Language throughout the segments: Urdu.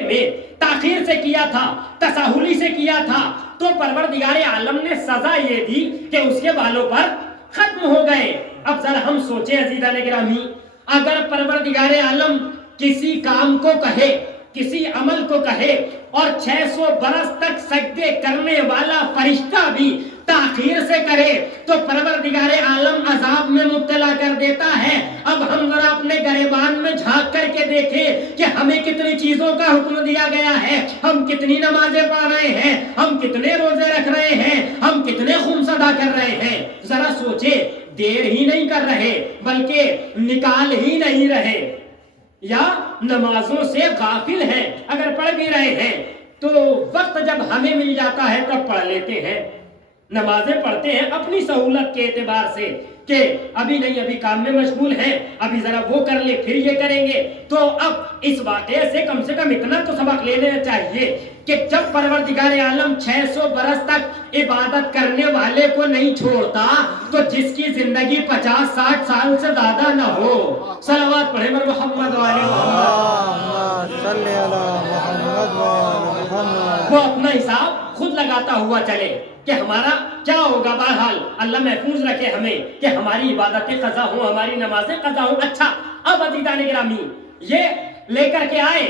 میں تاخیر سے کیا تھا، تساہلی سے کیا تھا، تو پروردگار عالم نے سزا یہ دی کہ اس کے بالوں پر ختم ہو گئے۔ اب ذرا ہم سوچیں عزیزان گرامی، اگر پروردگار عالم کسی کام کو کہے، کسی عمل کو کہے اور 600 برس تک سجدے کرنے والا فرشتہ بھی تاخیر سے کرے تو پروردگار عالم عذاب میں مبتلا کر دیتا ہے۔ اب ہم ذرا اپنے گریبان میں جھانک کر کے دیکھیں کہ ہمیں کتنی چیزوں کا حکم دیا گیا ہے، ہم کتنی نمازیں پڑھ رہے ہیں، ہم کتنے روزے رکھ رہے ہیں، ہم کتنے خمس ادا کر رہے ہیں۔ ذرا سوچیں، دیر ہی نہیں کر رہے بلکہ نکال ہی نہیں رہے، یا نمازوں سے غافل ہیں، اگر پڑھ بھی رہے ہیں تو وقت جب ہمیں مل جاتا ہے تب پڑھ لیتے ہیں، نمازیں پڑھتے ہیں اپنی سہولت کے اعتبار سے کہ ابھی نہیں، ابھی کام میں مشغول ہیں، ابھی ذرا وہ کر لے پھر یہ کریں گے۔ تو اب اس واقعے سے کم اتنا تو سبق لے لینا چاہیے کہ جب پروردگار عالم 600 برس تک عبادت کرنے والے کو نہیں چھوڑتا تو جس کی زندگی 50-60 سال سے زیادہ نہ ہو، صلوات پڑھیں محمد وہ اپنا حساب خود لگاتا ہوا چلے کہ ہمارا کیا ہوگا۔ بہرحال اللہ محفوظ رکھے ہمیں کہ ہماری عبادتیں قضا ہوں، ہماری نمازیں قضا ہوں۔ اچھا، اب عزیزان گرامی یہ لے کر کے آئے،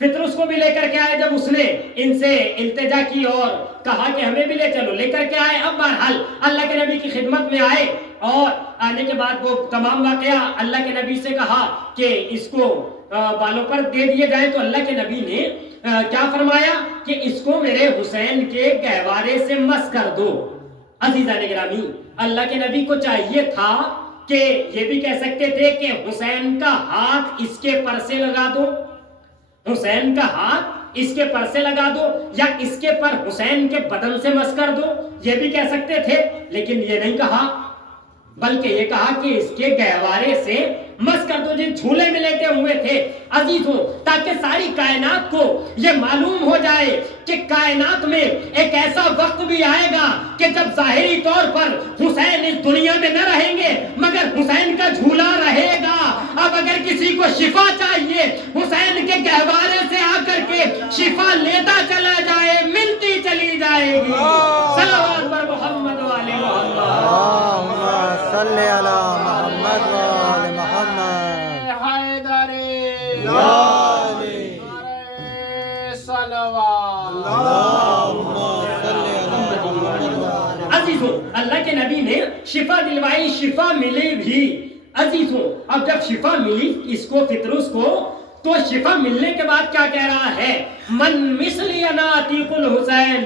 فطرس کو بھی لے کر کے آئے، جب اس نے ان سے التجا کی اور کہا کہ ہمیں بھی لے چلو، لے کر کے آئے۔ اب بہرحال اللہ کے نبی کی خدمت میں آئے اور آنے کے بعد وہ تمام واقعہ اللہ کے نبی سے کہا کہ اس کو بالوں پر دے دیے جائیں، تو اللہ کے نبی نے کیا فرمایا کہ اس کو میرے حسین کے گہوارے سے مس کر دو۔ عزیزان گرامی، اللہ کے نبی کو چاہیے تھا کہ یہ بھی کہہ سکتے تھے کہ حسین کا ہاتھ اس کے پر سے لگا دو، حسین کا ہاتھ اس کے پر سے لگا دو، یا اس کے پر حسین کے بدن سے مس کر دو، یہ بھی کہہ سکتے تھے، لیکن یہ نہیں کہا، بلکہ یہ کہا کہ اس کے گہوارے سے مس کر دو، جن جھولے میں لیٹے ہوئے تھے عزیزوں، تاکہ ساری کائنات کو یہ معلوم ہو جائے کہ کائنات میں ایک ایسا وقت بھی آئے گا کہ جب ظاہری طور پر حسین اس دنیا میں نہ رہیں گے مگر حسین کا جھولا رہے گا۔ اب اگر کسی کو شفا چاہیے، حسین کے گہوارے سے آ کر کے شفا لیتا چلا جائے، ملتی چلی جائے گی۔ صلوات پر محمد و آل محمد، صلی علی محمد و آل محمد، عزیزوں اللہ کے نبی نے شفا دلوائی، شفا ملی بھی۔ عزیزوں اب جب شفا ملی اس کو، فطرس کو، تو شفا ملنے کے بعد کیا کہہ رہا ہے؟ من مثلی انا عتیق الحسین،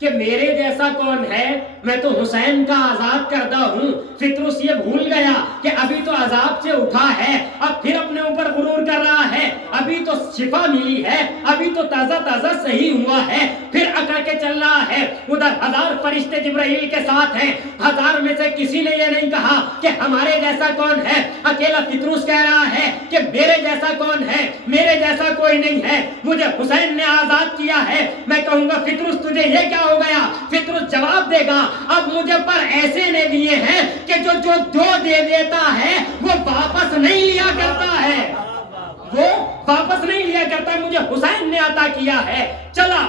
کہ میرے جیسا کون ہے، میں تو حسین کا آزاد کردہ ہوں۔ فطرس یہ بھول گیا کہ ابھی تو عذاب سے اٹھا ہے، اب پھر اپنے اوپر غرور کر رہا ہے، ابھی تو شفا ملی ہے، ابھی تو تازہ تازہ صحیح ہوا ہے، پھر اکڑ کے چل رہا ہے۔ ادھر 1000 فرشتے جبرائیل کے ساتھ ہیں، 1000 میں سے کسی نے یہ نہیں کہا کہ ہمارے جیسا کون ہے، اکیلا فطرس کہہ رہا ہے کہ میرے جیسا کون ہے، میرے جیسا کوئی نہیں ہے، مجھے حسین نے آزاد کیا ہے۔ میں کہوں گا فطرس تجھے یہ کیا ہو گیا؟ فطرس جواب دے گا اب مجھے پر ایسے نے دیے ہیں کہ جو دو دے دیتا ہے وہ واپس نہیں لیا کرتا ہے، وہ واپس نہیں لیا کرتا، مجھے حسین نے عطا کیا ہے۔ چلا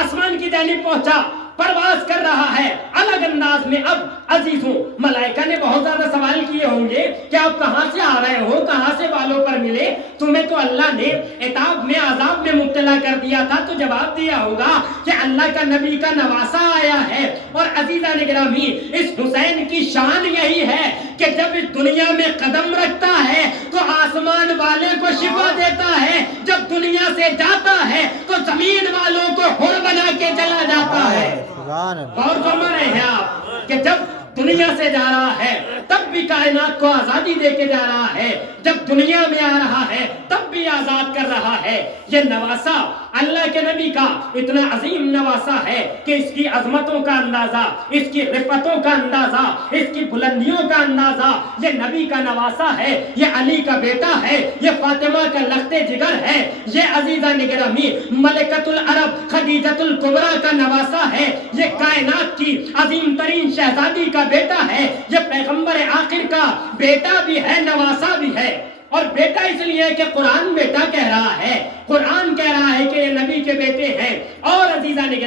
آسمان کی جانب پہنچا، پرواز کر رہا ہے الگ انداز میں۔ اب عزیزوں ملائکہ نے بہت زیادہ سوال کیے ہوں گے کہ آپ کہاں سے آ رہے ہو، کہاں سے بالوں پر ملے، تمہیں تو اللہ نے عتاب میں عذاب میں مبتلا کر دیا تھا، تو جواب دیا ہوگا کہ اللہ کا نبی کا نواسا آیا ہے۔ اور عزیزان گرامی اس حسین کی شان یہی ہے کہ جب اس دنیا میں قدم رکھتا ہے تو آسمان والے کو شفا دیتا ہے، جب دنیا سے جاتا ہے تو زمین والوں کو حر بنا کے چلا جاتا ہے۔ اور فرما رہے ہیں آپ کہ جب دنیا سے جا رہا ہے تب بھی کائنات کو آزادی دے کے جا رہا ہے، جب دنیا میں آ رہا ہے تب بھی آزاد کر رہا ہے۔ یہ نواسا اللہ کے نبی کا اتنا عظیم نواسا ہے کہ اس کی عظمتوں کا اندازہ، اس کی رفتوں کا اندازہ، اس کی بلندیوں کا اندازہ یہ نبی کا نواسا ہے، یہ علی کا بیٹا ہے، یہ فاطمہ کا لخت جگر ہے، یہ عزیزان گرامی ملکۃ العرب خدیجۃ الکبریٰ کا نواسا ہے، یہ کائنات کی عظیم ترین شہزادی کا بیٹا ہے، یہ پیغمبر آخر کا بیٹا بھی ہے، نواسا بھی ہے۔ اور بیٹا اس لیے کہ قرآن بیٹا کہہ رہا ہے، قرآن کہہ رہا ہے کہ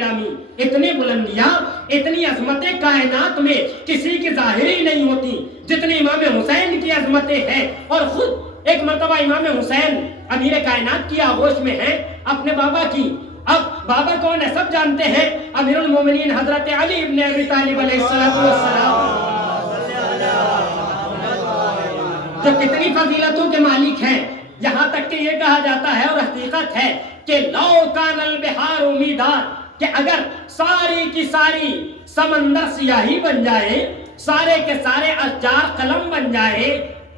گرامی اتنی بلندیاں اتنی عظمتیں کائنات میں کسی کی ظاہری نہیں ہوتی جتنی امام حسین کی عظمتیں ہیں. اور خود ایک مرتبہ امام حسین امیر کائنات کی آغوش میں ہیں اپنے بابا کی. اب بابا کون ہے سب جانتے ہیں, امیر المومنین حضرت علی ابن ابی طالب علیہ السلام, جو کتنی فضیلتوں کے مالک ہیں. یہاں تک کہ یہ کہا جاتا ہے اور حقیقت ہے کہ لو کان البحار امیدات, کہ اگر ساری کی ساری سمندر سیاہی بن جائے, سارے کے سارے اشجار قلم بن جائے,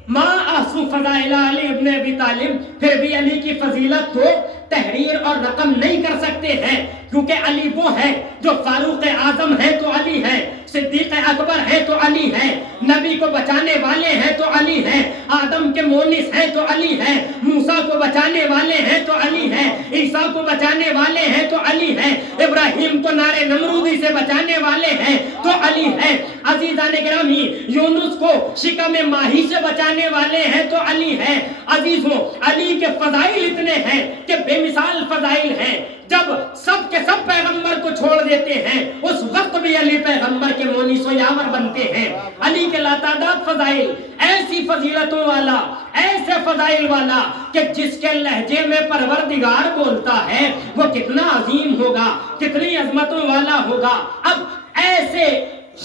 ما احصو فضائل علی ابن ابی طالب, پھر بھی علی کی فضیلت کو تحریر اور رقم نہیں کر سکتے ہیں, کیونکہ علی وہ ہے جو فاروق اعظم ہے تو علی ہے, صدیق اکبر ہے تو علی ہے, نبی کو بچانے والے ہیں تو علی ہیں, آدم کے مونس ہیں تو علی ہیں, موسیٰ کو بچانے والے ہیں تو علی ہیں, عیسیٰ کو بچانے والے ہیں تو علی ہیں, ابراہیم کو نار نمرودی سے بچانے والے ہیں تو علی ہیں, عزیزان گرامی یونس کو شکم ماہی سے بچانے والے ہیں تو علی ہیں. عزیزوں علی کے فضائل اتنے ہیں کہ بے مثال فضائل ہیں. جب سب کے سب پیغمبر کو چھوڑ دیتے ہیں اس وقت بھی علی پیغمبر کے مونس و یاور بنتے ہیں. علی کے لاتعداد فضائل, ایسی فضیلتوں والا, ایسے فضائل والا کہ جس کے لہجے میں پروردگار بولتا ہے وہ کتنا عظیم ہوگا, کتنی عظمتوں والا ہوگا. اب ایسے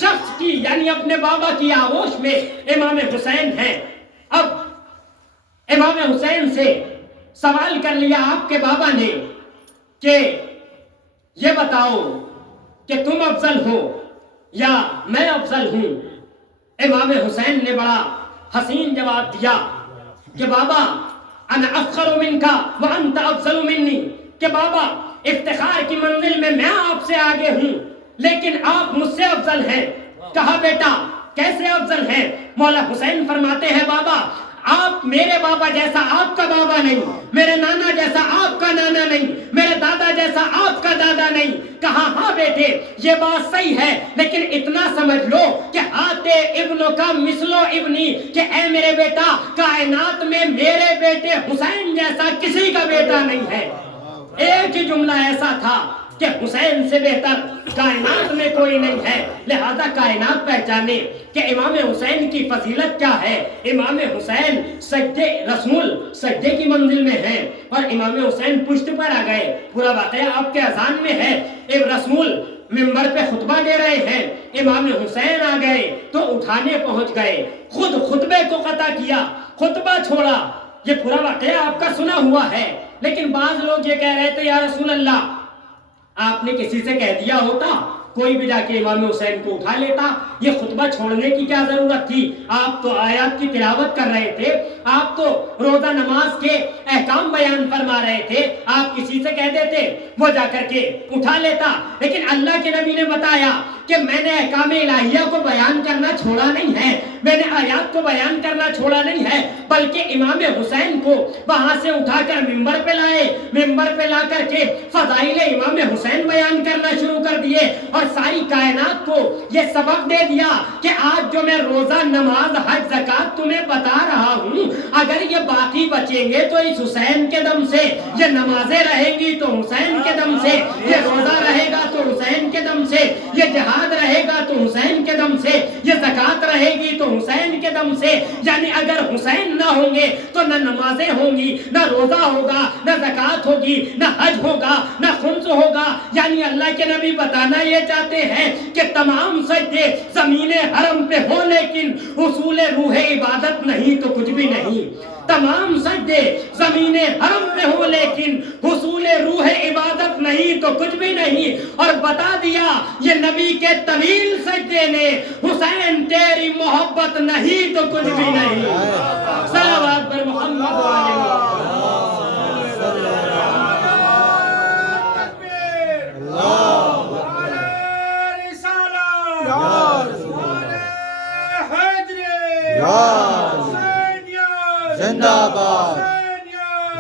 شخص کی یعنی اپنے بابا کی آغوش میں امام حسین ہیں. اب امام حسین سے سوال کر لیا آپ کے بابا نے کہ یہ بتاؤ کہ تم افضل ہو یا میں افضل ہوں. امام حسین نے بڑا حسین جواب دیا کہ بابا انا افخر منکا وانت افضل منی, کہ بابا افتخار کی منزل میں آپ سے آگے ہوں لیکن آپ مجھ سے افضل ہیں. کہا بیٹا کیسے افضل ہیں؟ مولا حسین فرماتے ہیں بابا آپ میرے بابا جیسا آپ کا بابا نہیں, میرے نانا جیسا آپ کا نانا نہیں, میرے دادا جیسا آپ کا دادا نہیں. کہا ہاں بیٹے یہ بات صحیح ہے لیکن اتنا سمجھ لو کہ آتے ابنوں کا مثلو ابنی, کہ اے میرے بیٹا کائنات میں میرے بیٹے حسین جیسا کسی کا بیٹا نہیں ہے. ایک ہی جملہ ایسا تھا کہ حسین سے بہتر کائنات میں کوئی نہیں ہے. لہذا کائنات پہچانے کہ امام حسین کی فضیلت کیا ہے. امام حسین سجدے رسول سجدے کی منزل میں ہیں اور امام حسین پشت پر آ گئے. پورا واقعہ آپ کے اذان میں ہے. رسول منبر پہ خطبہ دے رہے ہیں, امام حسین آ گئے تو اٹھانے پہنچ گئے, خود خطبے کو قطع کیا, خطبہ چھوڑا. یہ پورا واقعہ آپ کا سنا ہوا ہے. لیکن بعض لوگ یہ کہہ رہے تھے یا رسول اللہ آپ نے کسی سے کہہ دیا ہوتا کوئی بھی جا کے امام حسین کو اٹھا لیتا, یہ خطبہ چھوڑنے کی کیا ضرورت تھی؟ آپ تو آیات کی تلاوت کر رہے تھے, آپ تو روزہ نماز کے احکام بیان فرما رہے تھے, آپ کسی سے کہہ دیتے وہ جا کر کے اٹھا لیتا. لیکن اللہ کے نبی نے بتایا کہ میں نے احکام الہیہ کو بیان کرنا چھوڑا نہیں ہے, میں نے آیات کو بیان کرنا چھوڑا نہیں ہے, بلکہ امام حسین کو وہاں سے اٹھا کر ممبر پہ لائے, ممبر پہ لا کر کے فضائل امام حسین بیان کرنا شروع کر دیے اور ساری کائنات کو یہ سبق دے دیا کہ آج جو میں روزہ نماز حج زکات تمہیں بتا رہا ہوں اگر یہ باقی بچیں گے تو اس حسین کے دم سے, یہ نمازیں رہیں گی تو حسین کے دم سے, یہ روزہ رہے گا تو حسین کے دم سے, یہ جہاد رہے گا تو حسین کے دم سے, یہ زکات رہے گی تو حسین کے دم سے. یعنی اگر حسین نہ ہوں گے تو نہ نمازیں ہوں گی, نہ روزہ ہوگا, نہ زکات ہوگی, نہ حج ہوگا, نہ خمس ہوگا. یعنی اللہ کے نبی بتانا یہ چاہتے ہیں کہ تمام سجدے زمین حرم پہ ہو لیکن حصول روح عبادت نہیں تو کچھ بھی نہیں. تمام سجدے زمین حرم پہ ہو لیکن حصول روح عبادت نہیں تو کچھ بھی نہیں. اور بتا دیا یہ نبی کے طویل سجدے نے حسین تیری محبت نہیں تو کچھ بھی نہیں. صلوات پر محمد و آل محمد. زندہ باد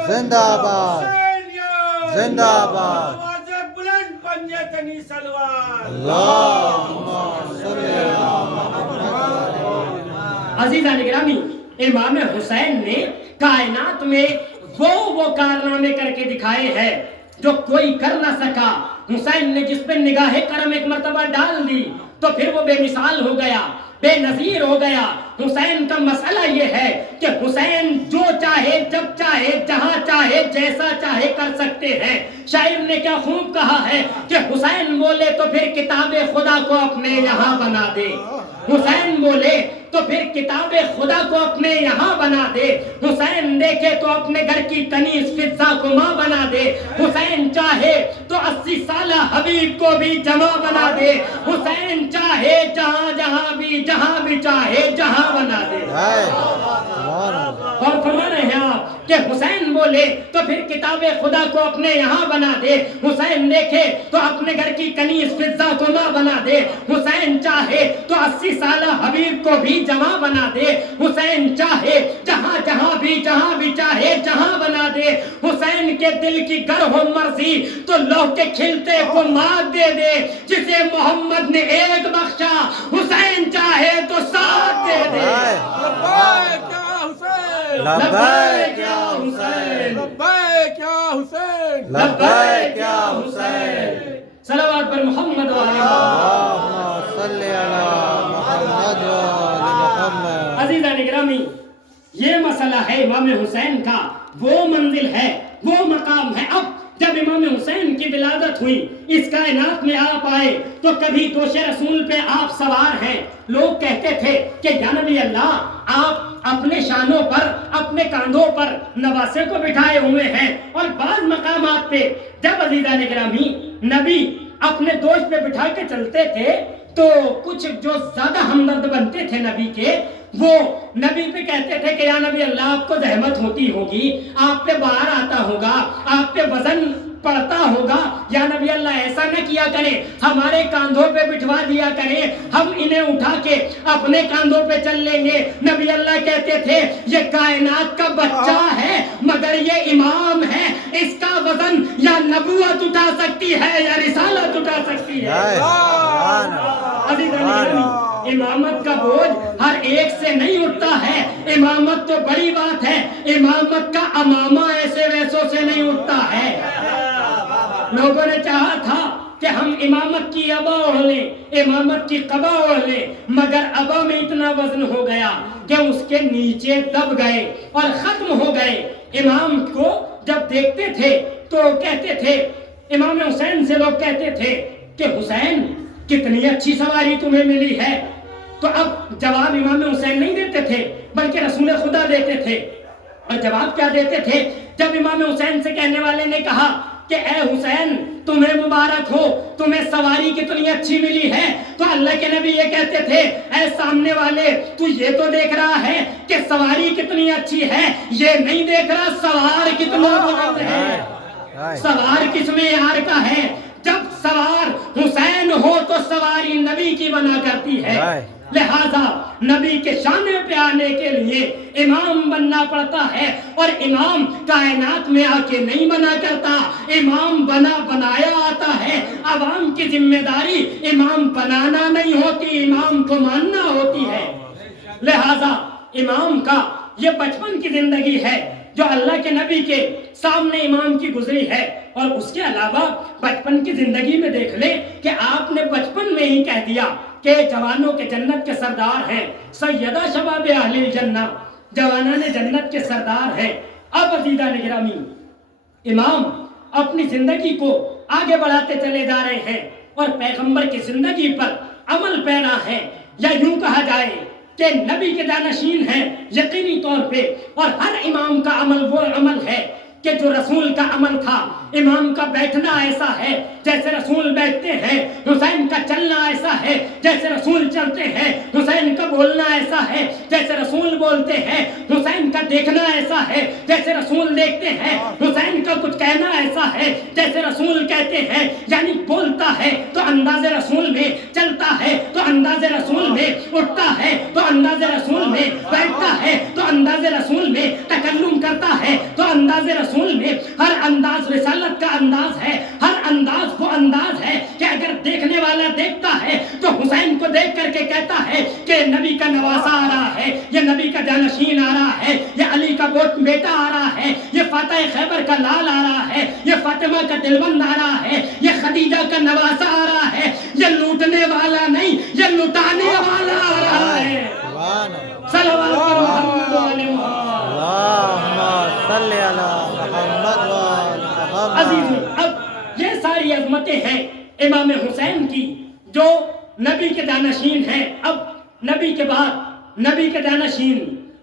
زندہ باد زندہ باد. بلند پنجے تنی سلوات. اللہم صلی عزیزان گرامی امام حسین نے کائنات میں وہ کارنامے کر کے دکھائے ہیں جو کوئی کر نہ سکا، حسین نے جس پہ نگاہ کرم ایک مرتبہ ڈال دی تو پھر وہ بے مثال ہو گیا، بے نظیر ہو گیا۔ حسین کا مسئلہ یہ ہے کہ حسین جو چاہے جب چاہے جہاں چاہے جیسا چاہے کر سکتے ہیں۔ شاعر نے کیا خوب کہا ہے کہ حسین بولے تو پھر کتاب خدا کو اپنے یہاں بنا دے، حسین بولے تو پھر کتاب خدا کو اپنے یہاں بنا دے، حسین دیکھے تو اپنے گھر کی کنیز فضہ کو ماں بنا دے، حسین چاہے تو 80 سالہ حبیب کو بھی جمع بنا دے، حسین چاہے جہاں بھی چاہے جہاں بنا دے۔ اور فرما رہے ہیں آپ کہ حسین بولے تو پھر کتاب خدا کو اپنے یہاں بنا دے، حسین دیکھے تو اپنے گھر کی کنیز فضہ کو ماں بنا دے، حسین چاہے تو 80 سالہ حبیب کو بھی جمع بنا دے، حسین چاہے جہاں بھی چاہے جہاں بنا دے، حسین کے دل کی گر ہو مرضی تو لوہ کے کھلتے کو مات دے دے، جسے محمد نے ایک بخشا حسین چاہے تو 7 دے دے۔ لبیک یا حسین، لبیک یا حسین، لبیک یا حسین، صلوات پر محمد و آل اللہم صلی علی محمد و آل محمد۔ عزیزان گرامی، یہ مسئلہ ہے امام حسین کا، وہ منزل ہے، وہ مقام ہے۔ اب جب امام حسین کی ولادت ہوئی، اس کائنات میں آپ آئے تو کبھی دوش رسول پہ آپ سوار ہیں۔ لوگ کہتے تھے کہ یا نبی اللہ، آپ اپنے شانوں پر، اپنے کاندھوں پر نواسے کو بٹھائے ہوئے ہیں، اور بعض مقامات پہ جب عزیزان گرامی نبی اپنے دوش پہ بٹھا کے چلتے تھے تو کچھ جو زیادہ ہمدرد بنتے تھے نبی کے، وہ نبی پہ کہتے تھے کہ یا نبی اللہ، آپ کو زحمت ہوتی ہوگی، آپ پہ بار آتا ہوگا، آپ پہ وزن پڑتا ہوگا، یا نبی اللہ ایسا نہ کیا کریں، ہمارے کاندھوں پہ بٹھوا دیا کریں، ہم انہیں اٹھا کے اپنے کاندھوں پہ چل لیں گے۔ نبی اللہ کہتے تھے یہ کائنات کا بچہ ہے مگر یہ امام ہے، اس کا وزن یا نبوت اٹھا سکتی ہے یا رسالت اٹھا سکتی ہے۔ امامت کا بوجھ ہر ایک سے نہیں اٹھتا ہے، امامت تو بڑی بات ہے، امامت کا امامہ ایسے ویسوں سے نہیں اٹھتا ہے۔ لوگوں نے چاہا تھا کہ ہم امامت کی عبا اوڑھ لیں، امامت کی قبا اوڑھ لیں، مگر عبا میں اتنا وزن ہو گیا کہ اس کے نیچے دب گئے اور ختم ہو گئے۔ امام کو جب دیکھتے تھے تو کہتے تھے، امام حسین سے لوگ کہتے تھے کہ حسین کتنی اچھی سواری تمہیں ملی ہے، تو اب جواب امام حسین نہیں دیتے تھے بلکہ رسول خدا دیتے تھے۔ اور جواب کیا دیتے تھے؟ جب امام حسین سے کہنے والے نے کہا کہ اے حسین تمہیں مبارک ہو، تمہیں سواری کتنی اچھی ملی ہے، تو اللہ کے نبی یہ کہتے تھے اے سامنے والے، تو یہ تو دیکھ رہا ہے کہ سواری کتنی اچھی ہے، یہ نہیں دیکھ رہا سوار کتنا بلند ہے۔ سوار کس میں یار کا ہے؟ جب سوار حسین ہو تو سواری نبی کی بنا کرتی ہے، لہذا نبی کے شانے پہ آنے کے لیے امام بننا پڑتا ہے، اور امام کائنات میں آ کے نہیں بنا کرتا، امام بنایا آتا ہے۔ عوام کی ذمہ داری امام بنانا نہیں ہوتی، امام کو ماننا ہوتی ہے۔ لہذا امام کا یہ بچپن کی زندگی ہے جو اللہ کے نبی کے سامنے امام کی گزری ہے، اور اس کے علاوہ بچپن کی زندگی میں دیکھ لیں کہ آپ نے بچپن میں ہی کہہ دیا کہ جوانوں کے جنت کے سردار ہیں، سیدہ شباب اہل الجنہ، جوانان جنت کے سردار ہیں۔ اب عزیزان گرامی، امام اپنی زندگی کو آگے بڑھاتے چلے جا رہے ہیں اور پیغمبر کی زندگی پر عمل پیرا ہے، یا یوں کہا جائے کہ نبی کے جانشین ہیں یقینی طور پہ، اور ہر امام کا عمل وہ عمل ہے کہ جو رسول کا عمل تھا۔ امام کا بیٹھنا ایسا ہے جیسے رسول بیٹھتے ہیں، حسین کا چلنا ایسا ہے جیسے رسول چلتے ہیں، حسین کا بولنا ایسا ہے جیسے رسول بولتے ہیں، حسین کا دیکھنا ایسا ہے جیسے رسول دیکھتے ہیں، حسین کا کچھ کہنا ایسا ہے جیسے رسول کہتے ہیں، یعنی بولتا ہے تو انداز رسول میں، چلتا ہے تو انداز رسول میں، اٹھتا ہے تو انداز رسول میں، بیٹھتا ہے تو انداز رسول میں، تکلم کرتا ہے تو انداز رسول میں۔ ہر انداز رسالت کا انداز ہے، ہر انداز وہ انداز ہے کہ اگر دیکھنے والا دیکھتا ہے تو حسین کو دیکھ کر کے کہتا ہے کہ نبی کا نواسا آ رہا ہے، یہ نبی کا جانشین آ رہا ہے، یہ علی کا بیٹا آ رہا ہے، یہ فاتح خیبر کا لال آ رہا ہے، یہ فاتح فاطمہ کا دلبند آ رہا ہے، یہ خدیجہ کا نواسا آ رہا ہے، یہ لوٹنے والا نہیں، یہ لٹانے والا آ رہا ہے۔ صلوات پر محمد و آل محمد۔ اللہم صلی علی محمد و آل محمد۔ عزیزو، اب یہ ساری عظمتیں ہیں امام حسین کی جو نبی کے جانشین ہیں۔ اب نبی کے بعد نبی کے جانشین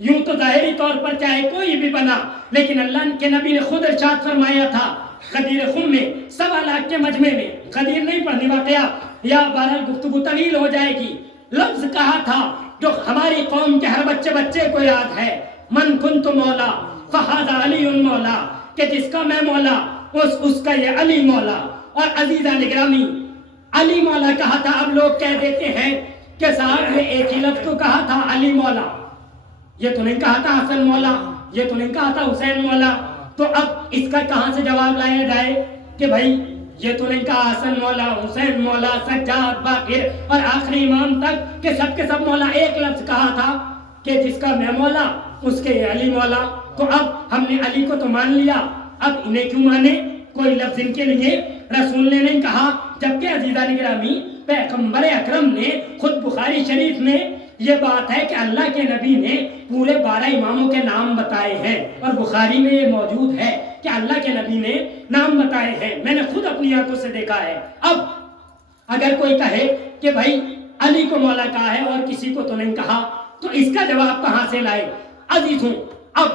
یوں تو ظاہری طور پر چاہے کوئی بھی بنا، لیکن اللہ کے نبی نے خود ارشاد فرمایا تھا غدیر خم میں 1.25 لاکھ کے مجمع میں، غدیر نہیں پڑھنی واقعہ یا بہرحال گفتگو طویل ہو جائے گی، لفظ کہا تھا جو ہماری قوم کے ہر بچے کو یاد ہے، من کنت مولا فہذا علی مولا، کہ جس کا میں مولا اس کا یہ علی مولا۔ اور عزیزان گرامی، علی مولا کہا تھا، اب لوگ کہہ دیتے ہیں کہ صاحب نے ایک ہی لفظ تو کہا تھا علی مولا، یہ تو نہیں کہا تھا حسن مولا، یہ تو نہیں کہا تھا حسین مولا، تو اب اس کا کہاں سے جواب لایا جائے کہ بھائی یہ تو نہیں کہا حسن مولا، حسین مولا، سجاد، باقر اور آخری امام تک کہ سب کے سب مولا، ایک لفظ کہا تھا کہ جس کا میں مولا اس کے علی مولا۔ تو اب ہم نے علی کو تو مان لیا، اب انہیں کیوں مانے؟ کوئی لفظ ان کے لیے رسول نے نہیں کہا، جبکہ عزیزان گرامی پیغمبر اکرم نے خود بخاری شریف میں یہ بات ہے کہ اللہ کے نبی نے پورے 12 اماموں کے نام بتائے ہیں، اور بخاری میں یہ موجود ہے کہ اللہ کے نبی نے نام بتائے ہیں، میں نے خود اپنی آنکھوں سے دیکھا ہے۔ اب اگر کوئی کہے کہ بھائی علی کو مولا کہا ہے اور کسی کو تو نہیں کہا، تو اس کا جواب کہاں سے لائے؟ عزیزوں، اب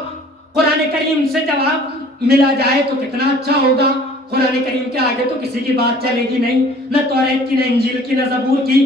قرآن کریم سے جواب ملا جائے تو کتنا اچھا ہوگا۔ قرآن کریم کے آگے تو کسی کی بات چلے گی نہیں، نہ توریت کی، نہ انجیل کی، نہ زبور کی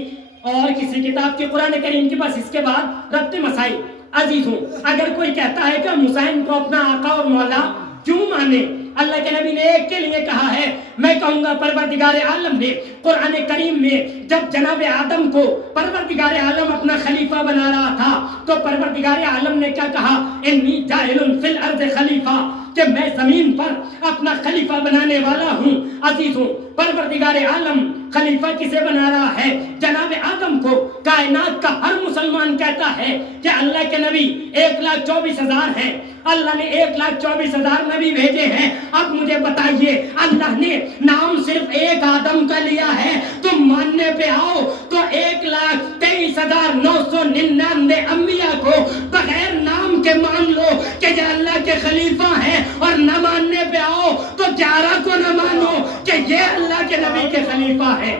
اور کسی کتاب کی، قرآن کریم کی، بس اس کے بعد ربط مسائل۔ عزیزوں، اگر کوئی کہتا ہے کہ حسین کو اپنا آقا اور مولا کیوں مانے؟ اللہ کے نبی نے ایک کے لیے کہا ہے، میں کہوں گا پروردگار عالم نے قرآن کریم میں جب جناب آدم کو پروردگار عالم اپنا خلیفہ بنا رہا تھا تو پروردگار عالم نے کیا کہا؟ انی جاعل فی الارض خلیفہ، کہ میں زمین پر اپنا خلیفہ بنانے والا ہوں۔ عزیزوں، پروردگار عالم خلیفہ کسے بنا رہا ہے؟ جناب آدم کو۔ کائنات کا ہر مسلمان کہتا ہے کہ اللہ کے نبی 1,24,000 ہیں، اللہ نے 1,24,000 نبی بھیجے ہیں۔ اب مجھے بتائیے، اللہ نے نام صرف ایک آدم کا لیا ہے، تم ماننے پہ آؤ تو 1,23,999 انبیاء کو بغیر نام کے مان لو کہ یہ اللہ کے خلیفہ ہیں، اور نہ ماننے پہ آؤ تو 11 کو نہ مانو کہ یہ اللہ کے نبی کے خلیفہ ہیں۔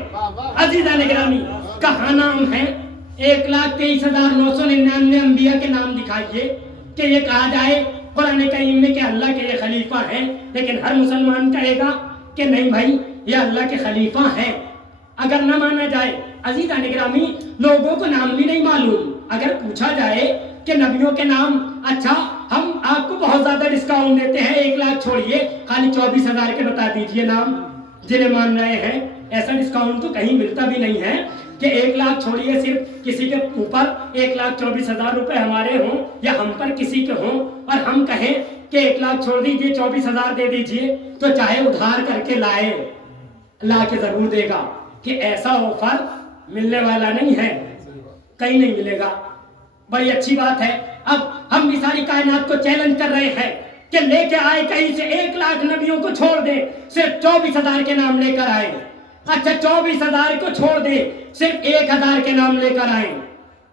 عزیزان گرامی، کہاں نام ہے؟ 1,23,999 انبیاء کے نام دکھائیے کہ یہ کہا جائے قرآن کریم میں کہ اللہ کے یہ خلیفہ ہیں، لیکن ہر مسلمان کہے گا کہ نہیں بھائی یہ اللہ کے خلیفہ ہیں۔ اگر نہ مانا جائے، عزیزان گرامی، لوگوں کو نام بھی نہیں معلوم۔ اگر پوچھا جائے کہ نبیوں کے نام، اچھا ہم آپ کو بہت زیادہ ڈسکاؤنٹ دیتے ہیں، 1 لاکھ چھوڑیے، خالی 24,000 کے بتا دیجئے نام جنہیں مان رہے ہیں۔ ایسا ڈسکاؤنٹ تو کہیں ملتا بھی نہیں ہے کہ 1 لاکھ چھوڑیے، صرف کسی کے اوپر 1,24,000 روپے ہمارے ہوں یا ہم پر کسی کے ہوں اور ہم کہیں کہ 1 لاکھ چھوڑ دیجئے 24,000 دے دیجئے، تو چاہے ادھار کر کے لائے، لا کے ضرور دے گا کہ ایسا آفر ملنے والا نہیں ہے، کہیں نہیں ملے گا۔ بڑی اچھی بات ہے۔ اب ہم بھی ساری کائنات کو چیلنج کر رہے ہیں کہ لے کے آئے کہیں سے 1 لاکھ نبیوں کو چھوڑ دے، صرف 24,000 کے نام لے کر آئے۔ اچھا 24,000 کو چھوڑ دے، صرف 1,000 کے نام لے کر آئیں۔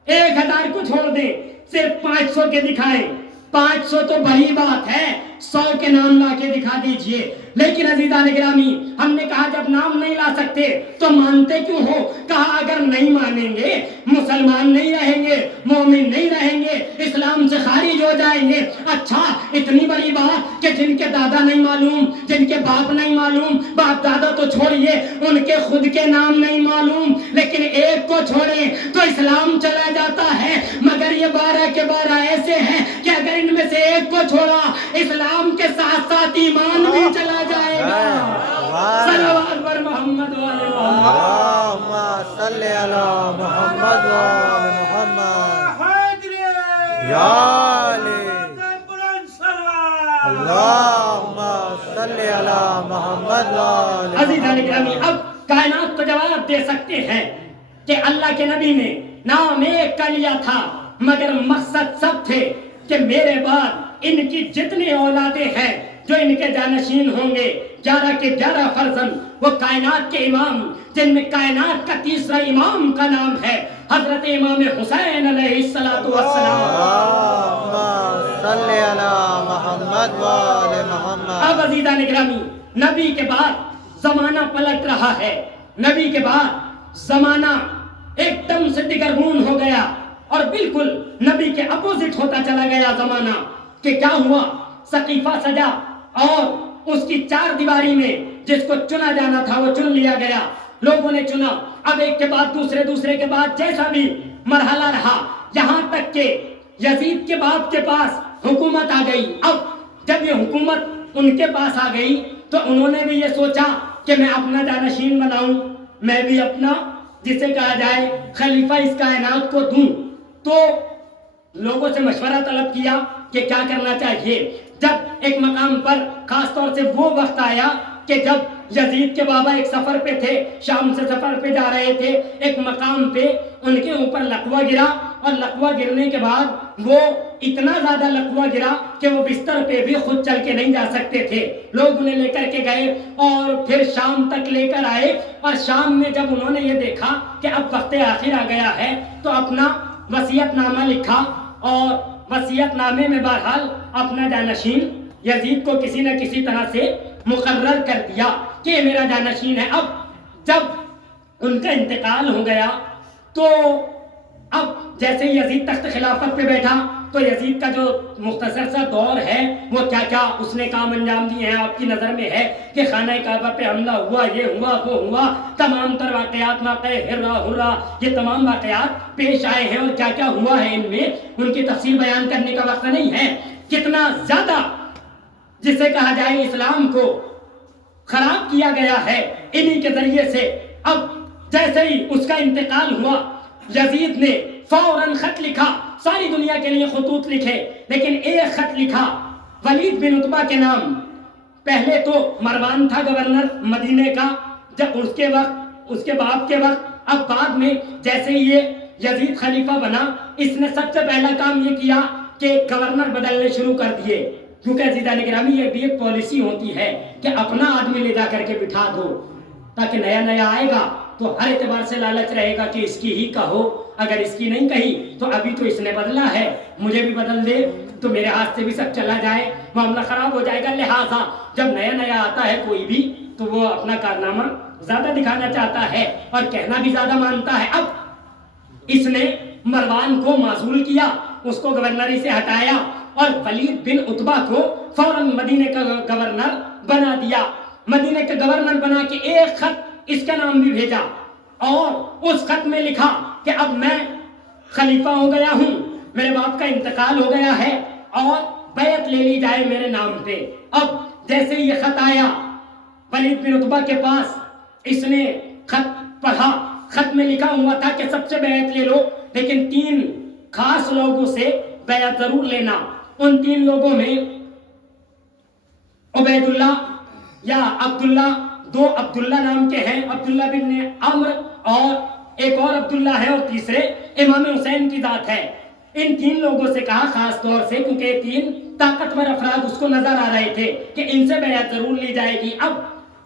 1,000 کو چھوڑ دے، صرف 500 کے دکھائیں۔ 500 تو بڑی بات ہے، 100 کے نام لا کے دکھا دیجئے۔ لیکن عزیزان گرامی، ہم نے کہا جب نام نہیں لا سکتے تو مانتے کیوں ہو؟ کہا اگر نہیں مانیں گے مسلمان نہیں رہیں گے، مومن نہیں رہیں گے، اسلام سے خارج ہو جائیں گے۔ اچھا اتنی بڑی بات کہ جن کے دادا نہیں معلوم، جن کے باپ نہیں معلوم، باپ دادا تو چھوڑیے ان کے خود کے نام نہیں معلوم، لیکن ایک کو چھوڑیں تو اسلام چلا جاتا ہے۔ مگر یہ 12 کے 12 ایسے ہیں کہ اگر ان میں سے ایک کو چھوڑا اسلام کے ساتھ ساتھ ایمان بھی چلا جائے گا۔ صلوات پر محمد و آل محمد۔ اللہم صلی علی محمد و آل محمد۔ یا علی اللہم صلی علی محمد و آل محمد۔ عزیزان گرامی، اب کائنات کو جواب دے سکتے ہیں کہ اللہ کے نبی نے نام ایک کا لیا تھا، مگر مقصد سب تھے کہ میرے بعد ان کی جتنی اولادیں ہیں جو ان کے جانشین ہوں گے، 11 کے 11 فرزند وہ کائنات کے امام، جن میں کائنات کا تیسرا امام کا نام ہے حضرت امام حسین علیہ الصلوۃ والسلام۔ اللہم صلی علی محمد و آل محمد۔ اب عزیزان گرامی، نبی کے بعد زمانہ پلٹ رہا ہے، نبی کے بعد زمانہ ایک دم سے دگرگون ہو گیا اور بالکل نبی کے اپوزٹ ہوتا چلا گیا زمانہ۔ کہ کیا ہوا؟ سقیفہ سجا اور اس کی 4 دیواری میں جس کو چنا جانا تھا وہ چن لیا گیا، لوگوں نے چنا۔ اب ایک کے بعد دوسرے کے بعد جیسا بھی مرحلہ رہا، یہاں تک کہ یزید کے باپ کے پاس حکومت آ گئی۔ اب جب یہ حکومت ان کے پاس آ گئی تو انہوں نے بھی یہ سوچا کہ میں اپنا جانشین بناؤں، میں بھی اپنا جسے کہا جائے خلیفہ اس کائنات کو دوں۔ تو لوگوں سے مشورہ طلب کیا کہ کیا کرنا چاہیے۔ جب ایک مقام پر خاص طور سے وہ وقت آیا کہ جب یزید کے بابا ایک سفر پہ تھے، شام سے سفر پہ جا رہے تھے، ایک مقام پہ ان کے اوپر لقوہ گرا، اور لقوہ گرنے کے بعد وہ اتنا زیادہ لقوہ گرا کہ وہ بستر پہ بھی خود چل کے نہیں جا سکتے تھے۔ لوگ انہیں لے کر کے گئے اور پھر شام تک لے کر آئے، اور شام میں جب انہوں نے یہ دیکھا کہ اب وقت آخر آ گیا ہے تو اپنا وصیت نامہ لکھا، اور وصیت نامے میں بہرحال اپنا جانشین یزید کو کسی نہ کسی طرح سے مقرر کر دیا کہ یہ میرا جانشین ہے۔ اب جب ان کا انتقال ہو گیا تو اب جیسے یزید تخت خلافت پہ بیٹھا تو یزید کا جو مختصر سا دور ہے وہ کیا کیا اس نے کام انجام دیے ہیں آپ کی نظر میں ہے کہ خانہ کعبہ پہ حملہ ہوا، یہ ہوا، وہ ہوا، تمام تر واقعات، واقعہ ہرہ یہ تمام واقعات پیش آئے ہیں، اور کیا کیا ہوا ہے ان میں ان کی تفصیل بیان کرنے کا وقت نہیں ہے۔ کتنا زیادہ جسے کہا جائے اسلام کو خراب کیا گیا ہے انہی کے ذریعے سے۔ اب جیسے ہی اس کا انتقال ہوا، یزید نے فوراً خط لکھا، ساری دنیا کے لیے خطوط لکھے، لیکن ایک خط لکھا ولید بن عتبہ کے نام۔ پہلے تو مروان تھا گورنر مدینے کا جب اس کے باپ کے وقت، اب بعد میں جیسے یہ یزید خلیفہ بنا، اس نے سب سے پہلا کام یہ کیا کہ گورنر بدلنے شروع کر دیے، کیونکہ عزیزان گرامی یہ بھی ایک پالیسی ہوتی ہے کہ اپنا آدمی لے جا کر کے بٹھا دو تاکہ نیا نیا آئے گا تو ہر اعتبار سے لالچ رہے گا کہ اس کی ہی کہو، اگر اس کی نہیں کہی تو ابھی تو اس نے بدلا ہے، مجھے بھی بدل دے تو میرے ہاتھ سے بھی سب چلا جائے، معاملہ خراب ہو جائے گا۔ لہٰذا جب نیا نیا آتا ہے کوئی بھی تو وہ اپنا کارنامہ زیادہ دکھانا چاہتا ہے اور کہنا بھی زیادہ مانتا ہے۔ اب اس نے مروان کو معزول کیا، اس کو گورنری سے ہٹایا اور ولید بن عتبہ کو فوراً مدینے کا گورنر بنا دیا۔ مدینے کا گورنر بنا کے ایک خط اس کا نام بھی بھیجا اور اس خط میں لکھا کہ اب میں خلیفہ ہو گیا ہوں، میرے باپ کا انتقال ہو گیا ہے اور بیعت لے لی جائے میرے نام پہ۔ اب جیسے یہ خط آیا ولید بن عتبہ کے پاس، اس نے خط پڑھا، خط میں لکھا ہوا تھا کہ سب سے بیعت لے لو، لیکن 3 خاص لوگوں سے بیعت ضرور لینا۔ ان 3 لوگوں میں عبید اللہ یا عبداللہ، 2 عبداللہ نام کے ہیں، عبداللہ بن عمر اور ایک اور عبداللہ ہے، اور تیسرے امام حسین کی ذات ہے۔ ان 3 لوگوں سے کہا خاص طور سے، کیونکہ یہ 3 طاقتور افراد اس کو نظر آ رہے تھے کہ ان سے بیعت ضرور لی جائے گی۔ اب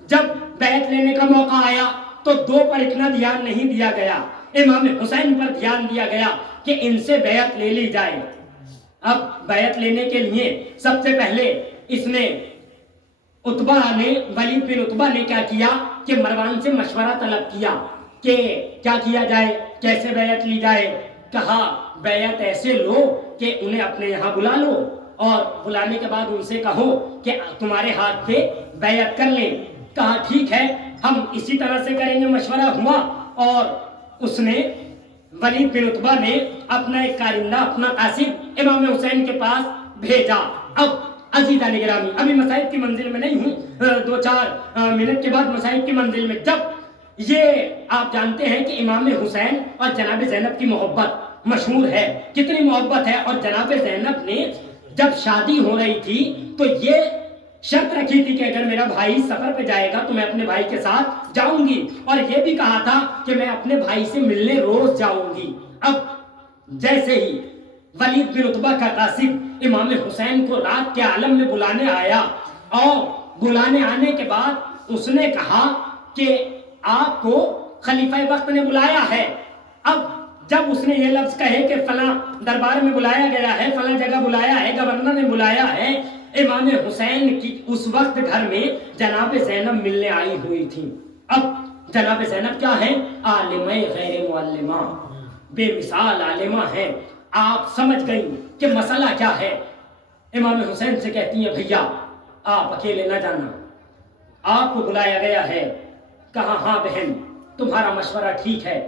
جب بیعت لینے کا موقع آیا تو 2 پر اتنا دھیان نہیں دیا گیا، امام حسین پر دھیان دیا گیا کہ ان سے بیعت لے لی جائے۔ اب بیعت لینے کے لیے سب سے پہلے اس نے ولید بن عتبہ نے کیا کیا کہ مروان سے مشورہ طلب کیا کہ کیا کیا جائے، کیسے بیعت لی جائے۔ کہا بیعت ایسے لو کہ انہیں اپنے یہاں بلا لو اور بلانے کے بعد ان سے کہو کہ تمہارے ہاتھ پہ بیعت کر لیں۔ کہا ٹھیک ہے ہم اسی طرح سے کریں گے۔ مشورہ ہوا اور اس نے ولید بن عتبہ نے اپنا ایک کارندہ، اپنا قاصد امام حسین کے پاس بھیجا۔ اب عزیزان گرامی ابھی مسائب کی منزل میں نہیں ہوں، 2-4 منٹ کے بعد مسائب کی منزل میں، جب یہ آپ جانتے ہیں کہ امام حسین اور جناب زینب کی محبت مشہور ہے، کتنی محبت ہے، اور جناب زینب نے جب شادی ہو رہی تھی تو یہ شرط رکھی تھی کہ اگر میرا بھائی سفر پہ جائے گا تو میں اپنے بھائی کے ساتھ جاؤں گی، اور یہ بھی کہا تھا کہ میں اپنے بھائی سے ملنے روز جاؤں گی۔ اب جیسے ہی ولید بن عتبہ کا قاصد امام حسین کو رات کے عالم میں بلانے آیا اور بلانے آنے کے بعد اس نے کہا کہ آپ کو خلیفہ وقت نے بلایا ہے. اب جب اس نے یہ لفظ کہے کہ فلاں دربار میں بلایا گیا ہے، فلاں جگہ بلایا ہے، گورنر نے بلایا ہے، امام حسین کی اس وقت گھر میں جناب زینب ملنے آئی ہوئی تھی. اب جناب زینب کیا ہے؟ عالمہ غیر معلمہ، بے مثال عالمہ ہیں. آپ سمجھ گئی کہ مسئلہ کیا ہے. امام حسین سے کہتی ہیں بھیا آپ اکیلے نہ جانا، آپ کو بلایا گیا ہے. کہا ہاں بہن تمہارا مشورہ ٹھیک ہے.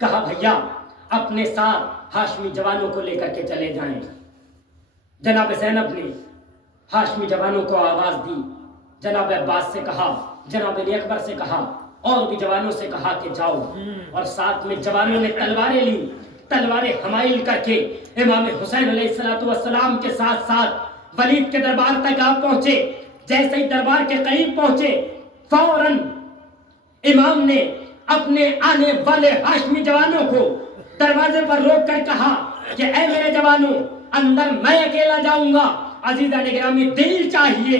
کہا بھیا اپنے ساتھ ہاشمی جوانوں کو لے کر کے چلے جائیں. جناب زینب نے ہاشمی جوانوں کو آواز دی. جناب عباس سے کہا، جناب علی اکبر سے کہا، اور بھی جوانوں سے کہا کہ جاؤ. اور ساتھ میں جوانوں نے تلواریں لی. تلواریں حمائل کر کے امام حسین علیہ السلام کے ساتھ ساتھ ولید کے دربار تک آپ پہنچے. جیسے ہی دربار کے قریب پہنچے فوراً امام نے اپنے آنے والے ہاشمی جوانوں کو دروازے پر روک کر کہا کہ اے میرے جوانوں، اندر میں اکیلا جاؤں گا. عزیزان گرامی، دل چاہیے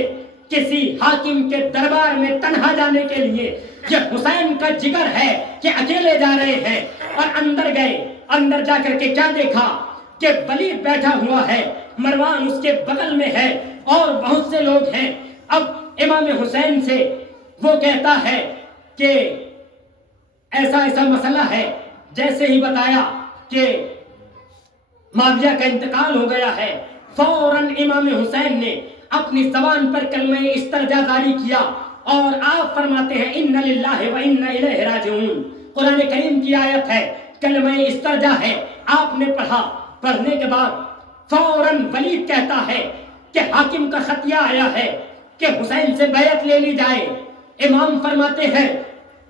کسی حاکم کے دربار میں تنہا جانے کے لیے. یہ حسین کا جگر ہے کہ اکیلے جا رہے ہیں. اور اندر گئے. اندر جا کر کے کیا دیکھا کہ ولید بیٹھا ہوا ہے، مروان اس کے بغل میں ہے اور بہت سے لوگ ہیں. اب امام حسین سے وہ کہتا ہے کہ ایسا مسئلہ ہے. جیسے ہی بتایا کہ معاویہ کا انتقال ہو گیا ہے، فوراً امام حسین نے اپنی زبان پر کلمہ استرجاع جاری کیا اور آپ فرماتے ہیں ان للہ و انا الیہ راجعون. قرآن کریم کی آیت ہے، کلمہ استرجاع ہے. آپ نے پڑھا. پڑھنے کے بعد فوراً ولید کہتا ہے کہ حاکم کا خطیہ آیا ہے کہ حسین سے بیعت لے لی جائے. امام فرماتے ہیں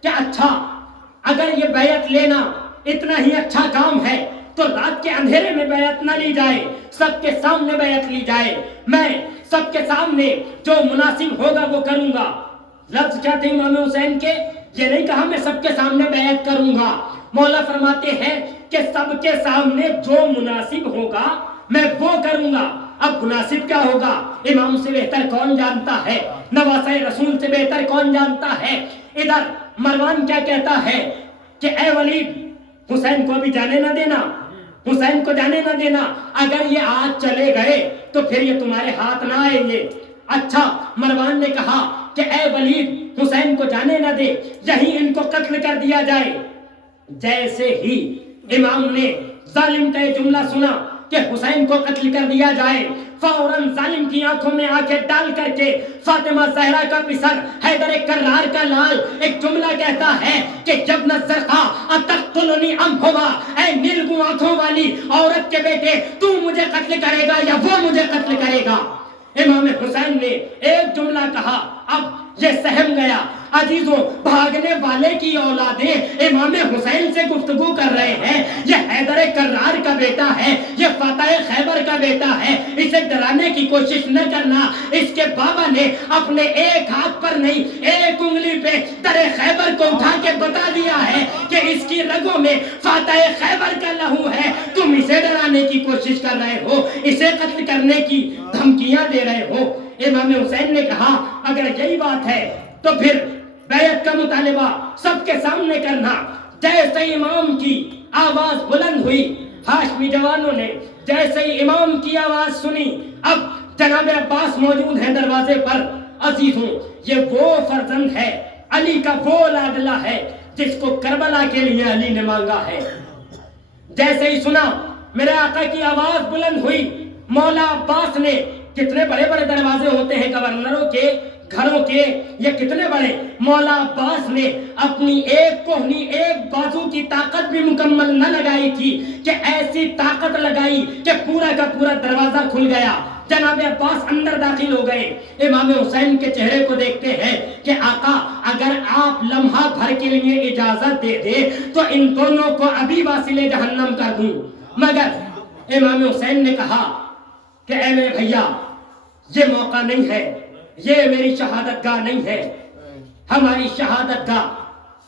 کہ اچھا اگر یہ بیعت لینا اتنا ہی اچھا کام ہے تو رات کے اندھیرے میں بیعت نہ لی جائے، سب کے سامنے بیعت لی جائے. میں سب کے سامنے جو مناسب ہوگا وہ کروں گا. لفظ کیا تھے امام حسین کے؟ یہ نہیں کہا میں سب کے سامنے بیعت کروں گا. مولا فرماتے ہیں کہ سب کے سامنے جو مناسب ہوگا میں وہ کروں گا. اب مناسب کیا ہوگا امام سے بہتر کون جانتا ہے، نواسہ رسول سے بہتر کون جانتا ہے. ادھر مروان کیا کہتا ہے کہ اے ولید حسین کو ابھی جانے نہ دینا، حسین کو جانے نہ دینا. اگر یہ آج چلے گئے تو پھر یہ تمہارے ہاتھ نہ آئیں گے. اچھا مروان نے کہا کہ اے ولید حسین کو جانے نہ دے، یہیں ان کو قتل کر دیا جائے. جیسے ہی امام نے ظالم کا یہ جملہ سنا کہ حسین کو قتل کر دیا جائے، فوراً ظالم کی آنکھوں میں آنکھیں ڈال کر کے فاطمہ زہرا کا پسر حیدر کرار کا لال ایک جملہ کہتا ہے کہ جب نہ زرقا اتقتلنی ام ہوا، اے نیلگوں آنکھوں والی عورت کے بیٹے، تو مجھے قتل کرے گا یا وہ مجھے قتل کرے گا. امام حسین نے ایک جملہ کہا، اب یہ سہم گیا. عزیزوں، بھاگنے والے کی اولادیں امام حسین سے گفتگو کر رہے ہیں. یہ حیدر کرار کا بیٹا ہے، یہ فاتح خیبر کا بیٹا ہے. اسے ڈرانے کی کوشش نہ کرنا. اس کے بابا نے اپنے ایک ہاتھ پر نہیں ایک انگلی پہ در خیبر کو اٹھا کے بتا دیا ہے کہ اس کی رگوں میں فاتح خیبر کا لہو ہے. تم اسے ڈرانے کی کوشش کر رہے ہو، اسے قتل کرنے کی دھمکیاں دے رہے ہو. امام حسین نے کہا اگر یہی بات ہے تو پھر بیعت کا مطالبہ سب کے سامنے کرنا. جیسے ہی امام کی آواز بلند ہوئی، ہاشمی جوانوں نے جیسے ہی امام کی آواز سنی، اب جناب عباس موجود ہیں دروازے پر. عزیزوں، یہ وہ فرزند ہے، علی کا وہ لاڈلا ہے جس کو کربلا کے لیے علی نے مانگا ہے. جیسے ہی سنا میرے آقا کی آواز بلند ہوئی، مولا عباس نے، کتنے بڑے بڑے دروازے ہوتے ہیں گورنروں کے گھروں کے، یہ کتنے بڑے، مولا عباس نے اپنی ایک کوہنی ایک بازو کی طاقت بھی مکمل نہ لگائی تھی کہ ایسی طاقت لگائی کہ پورا کا پورا دروازہ کھل گیا. جناب عباس اندر داخل ہو گئے. امام حسین کے چہرے کو دیکھتے ہیں کہ آقا اگر آپ لمحہ بھر کے لیے اجازت دے دے تو ان دونوں کو ابھی واصل جہنم کر دوں. مگر امام حسین نے کہا کہ اے میرے بھیا، یہ موقع نہیں ہے، یہ میری شہادت گاہ نہیں ہے. ہماری شہادت گاہ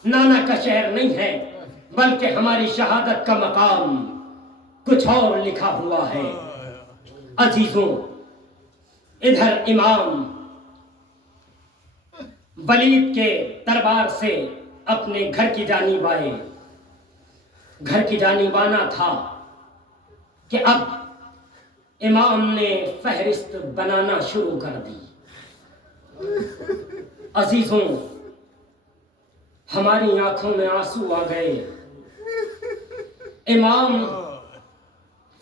نانا کا شہر نہیں ہے، بلکہ ہماری شہادت کا مقام کچھ اور لکھا ہوا ہے. عزیزوں، ادھر امام ولید کے دربار سے اپنے گھر کی جانب آئے. گھر کی جانب آنا تھا کہ اب امام نے فہرست بنانا شروع کر دی. عزیزوں، ہماری آنکھوں میں آنسو آ گئے. امام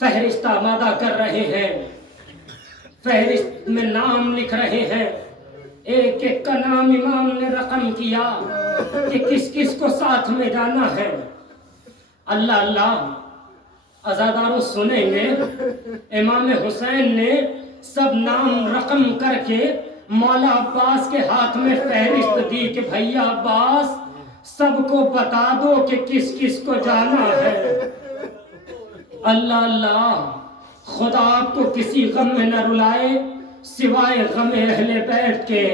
فہرست آمادہ کر رہے ہیں، فہرست میں نام لکھ رہے ہیں. ایک ایک کا نام امام نے رقم کیا کہ کس کس کو ساتھ میں جانا ہے. اللہ اللہ، عزاداروں سنیں گے. امام حسین نے سب نام رقم کر کے مولا عباس کے ہاتھ میں فہرست دی کہ بھیا عباس سب کو بتا دو کہ کس کس کو جانا ہے. اللہ اللہ، خدا آپ کو کسی غم میں نہ رلائے سوائے غم اہل بیت کے.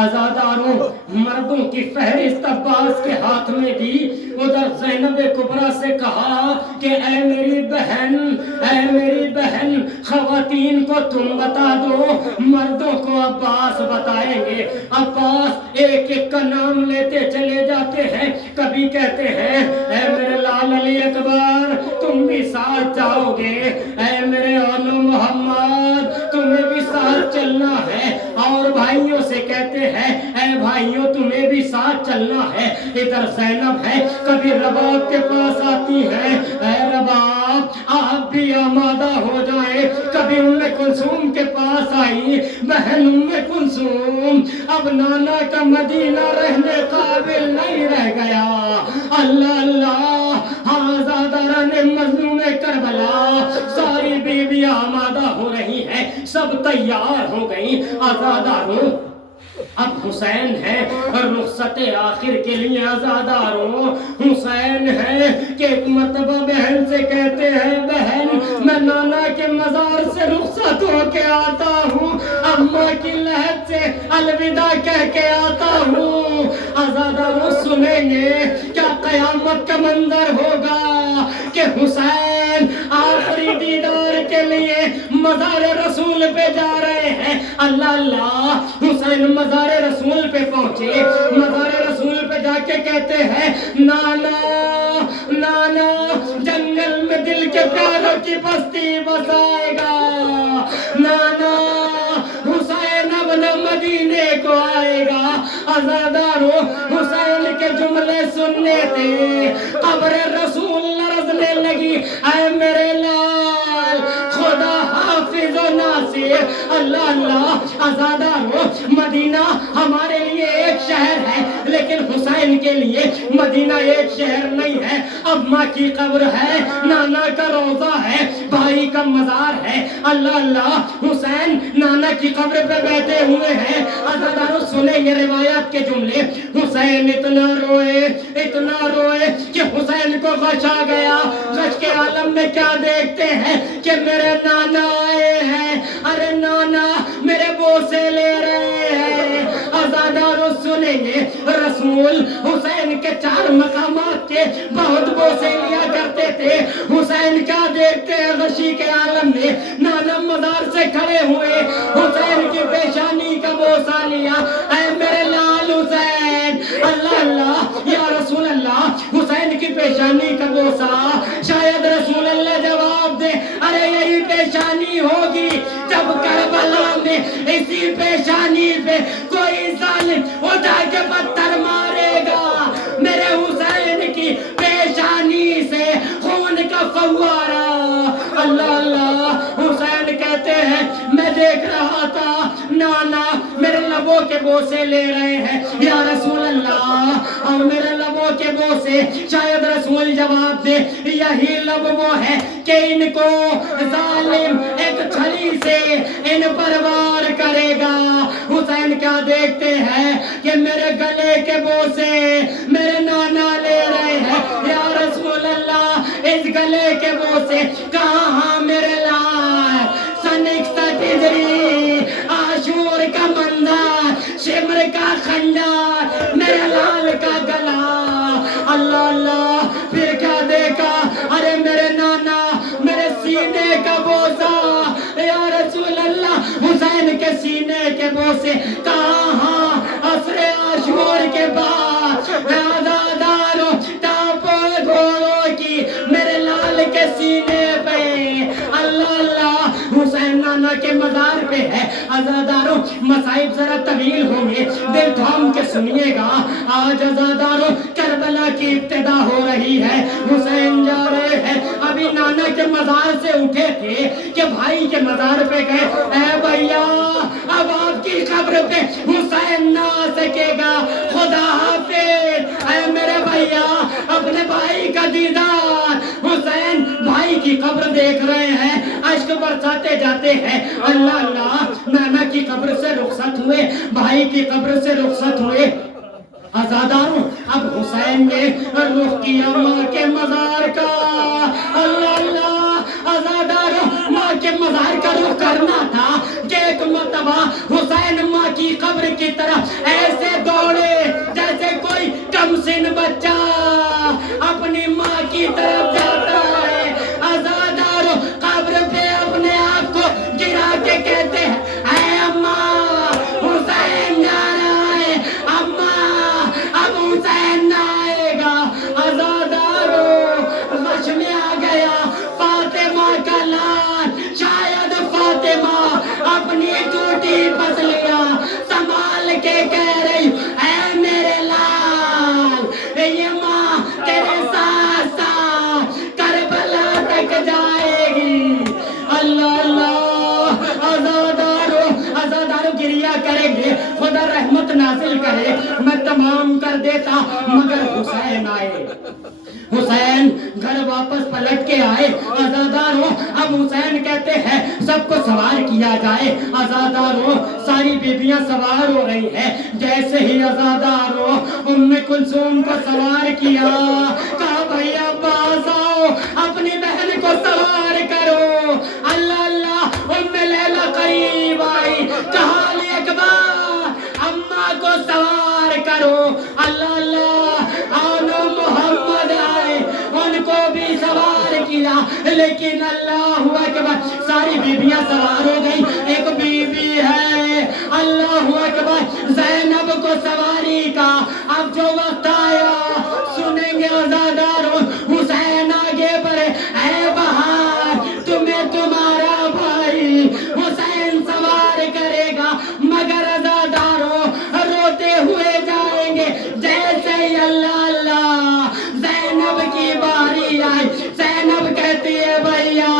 عزاداروں، مردوں کی فہرست عباس کے ہاتھ میں دی. ادھر زینب کبریٰ سے کہا کہ اے میری بہن، اے میری بہن، خواتین کو تم بتا دو، مردوں کو عباس بتائیں گے. عباس ایک ایک کا نام لیتے چلے جاتے ہیں. کبھی کہتے ہیں اے میرے لال علی اکبر تم بھی ساتھ جاؤ گے، اے میرے اولو محمد تمہیں بھی ساتھ چلنا ہے. اور بھائیوں سے کہتے ہیں اے بھائیوں تمہیں بھی ساتھ چلنا ہے. ادھر زینب ہے، کبھی رباب کے پاس آتی ہے، اے رباب آپ بھی آمادہ ہو جائیں. کبھی ام کلثوم کے پاس آئی، بہن ام کلثوم اب نانا کا مدینہ رہنے قابل نہیں رہ گیا. اللہ اللہ، آزاداران مظلوم کربلا ساری بیویاں آمادہ ہو رہی ہیں، سب تیار ہو گئی. آزاداروں، اب حسین ہے رخصت آخر کے لیے. عزاداروں، حسین ہے کہ ایک مرتبہ بہن سے کہتے ہیں بہن میں نانا کے مزار سے رخصت ہو کے آتا ہوں، اماں کی لحد سے الوداع کہہ کے آتا ہوں. عزاداروں سنیں گے کیا قیامت کا منظر ہوگا کہ حسین آخری دیدار کے لیے مزار رسول پہ جا رہے ہیں. اللہ اللہ، حسین مزار رسول پہ پہنچے. مزار رسول پہ جا کے کہتے ہیں نانا نانا جنگل میں دل کے پیاروں کی بستی بسائے گا. نانا حسین اب نہ مدینے کو آئے گا. عزاداروں، حسین کے جملے سننے تھے، قبر رسول لرزنے لگی. اے میرے لال خدا حافظ و ناصر. اللہ اللہ، عزاداروں مدینہ ہمارے لیے ایک شہر ہے لیکن حسین کے لیے مدینہ ایک شہر نہیں ہے. اماں کی قبر ہے، نانا کا روضہ ہے، بھائی کا مزار ہے. اللہ اللہ، حسین نانا کی قبر پہ بیٹھے ہوئے ہیں. عزاداروں سنیں گے روایات کے جملے. حسین اتنا روئے کہ حسین کو غش آ گیا. غش کے عالم میں کیا دیکھتے ہیں کہ میرے نانا آئے ہیں. ارے نانا میرے بوسے لے رہے ہیں. عزاداروں سنیں گے رسول حسین کے 4 مقامات کے بہت بوسے لیا کرتے تھے. حسین کیا دیکھتے ہیں غشی کے عالم میں؟ نانا مزار سے کھڑے ہوئے، حسین کی پیشانی کا بوسہ لیا. اے میرے لال حسین. اللہ اللہ، یا رسول اللہ حسین کی پیشانی کا بوسہ. شاید رسول اللہ جواب دے ارے یہی پیشانی ہوگی جب کربلا میں اسی پیشانی پہ کوئی ظالم اٹھا کے پتھر مارے گا. میرے حسین کی پیشانی سے خون کا فوارہ. اللہ اللہ، حسین کہتے ہیں میں دیکھ رہا تھا نانا میرے لبوں کے بوسے لے رہے ہیں یا رسول اللہ. اور میرے لبوں کے بوسے شاید رسول جواب دے یہی لب وہ ہے کہ ان کو ظالم ایک چھری سے ان پر وار کرے گا. حسین کیا دیکھتے ہیں کہ میرے گلے کے بوسے میرے نانا لے رہے ہیں یا رسول اللہ. اس گلے کے بوسے کہاں میرے لال. سن 61 ہجری، عاشور کا منظر، شمر کا خنجر، میرے لال کا گلا. اللہ اللہ، پھر کیا دیکھا؟ ارے میرے نانا میرے سینے کا بوسہ یا رسول اللہ. حسین کے سینے کے بوسے کہاں؟ عصر عاشور عزاداروں مصائب ذرا طویل ہوں گے، دل تھام کے سنیے گا. آج عزاداروں کربلا کی ابتدا ہو رہی ہے. حسین جا رہے ہیں. ابھی نانا کے مزار سے اٹھے تھے کہ بھائی کے مزار پہ گئے. اے بھیا اب آپ کی قبر پہ حسین نہ آ سکے گا، خدا حافظ. اے میرے بھیا اپنے بھائی کا دیدار. حسین بھائی کی قبر دیکھ رہے ہیں، اشک برساتے جاتے ہیں. اللہ اللہ، نانا کی قبر سے رخصت ہوئے، بھائی کی قبر سے رخصت ہوئے. عزاداروں اب حسین نے رخ کیا ماں کے مزار کا. اللہ اللہ، عزاداروں ماں کے مزار کا رخ کرنا تھا کہ ایک مرتبہ حسین ماں کی قبر کی طرف ایسے دوڑے جیسے کوئی کم سن بچہ اپنی ماں کی طرف جاتا ہے. عزاداروں قبر پہ اپنے آپ کو گرا کے کہتے ہیں اے اماں حسین جا رہا ہے، اماں اب حسین نہ آئے گا. عزاداروں غش میں آ گیا فاطمہ کا لال. شاید فاطمہ اپنی ٹوٹی پسلیاں سنبھال کے کہہ رہی اے میرے لال، یہ ماں تیرے ساتھ ساتھ کربلا تک جائے گی. اللہ اللہ، عزاداروں گریہ کریں گے، خدا رحمت نازل کرے. میں تمام کر دیتا مگر حسین آئے. حسین گھر واپس پلٹ کے آئے. عزاداروں اب حسین کہتے ہیں سب کو سوار کیا جائے. عزاداروں ساری بیبیاں سوار ہو رہی ہیں. جیسے ہی عزاداروں ام کلثوم کو سوار کیا، کہا بھیا باز آؤ اپنی بہن کو سوار کرو. اللہ اللہ، ام لیلا قریب آئی، کہا علی اکبر اماں کو سوار کرو. اللہ اللہ، آنو محمد آئے، ان کو بھی سوار کیا. لیکن اللہ اکبر ساری بیبیاں سوار ہو گئی. ایک بیوی ہے اللہ اکبر زینب کو سواری کا. اب جو وقت آیا سنیں گے عزاداروں حسین آگے بڑھے. اے بہار تمہیں تمہارا بھائی حسین سوار کرے گا، مگر عزاداروں روتے ہوئے جائیں گے. جیسے ہی اللہ اللہ زینب کی باری آئی، زینب کہتی ہے بھیا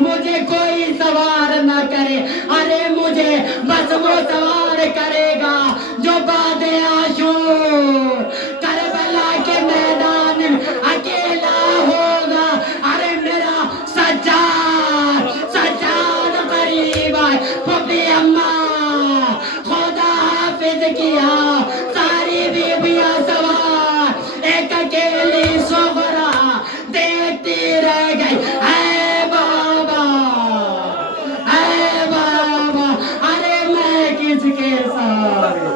مجھے کوئی سوار نہ کرے، ارے مجھے بس وہ سوار کرے گا جو بعد عاشور کربلا کے میدان میں اکیلا ہوگا. ارے میرا سجاد قریب آئے. پھپھی اماں خدا حافظ کیا. ساری بیبیاں سوار، ایک اکیلی صغرا دیکھتی رہ گئی. اے بابا اے بابا، ارے میں کس کے ساتھ.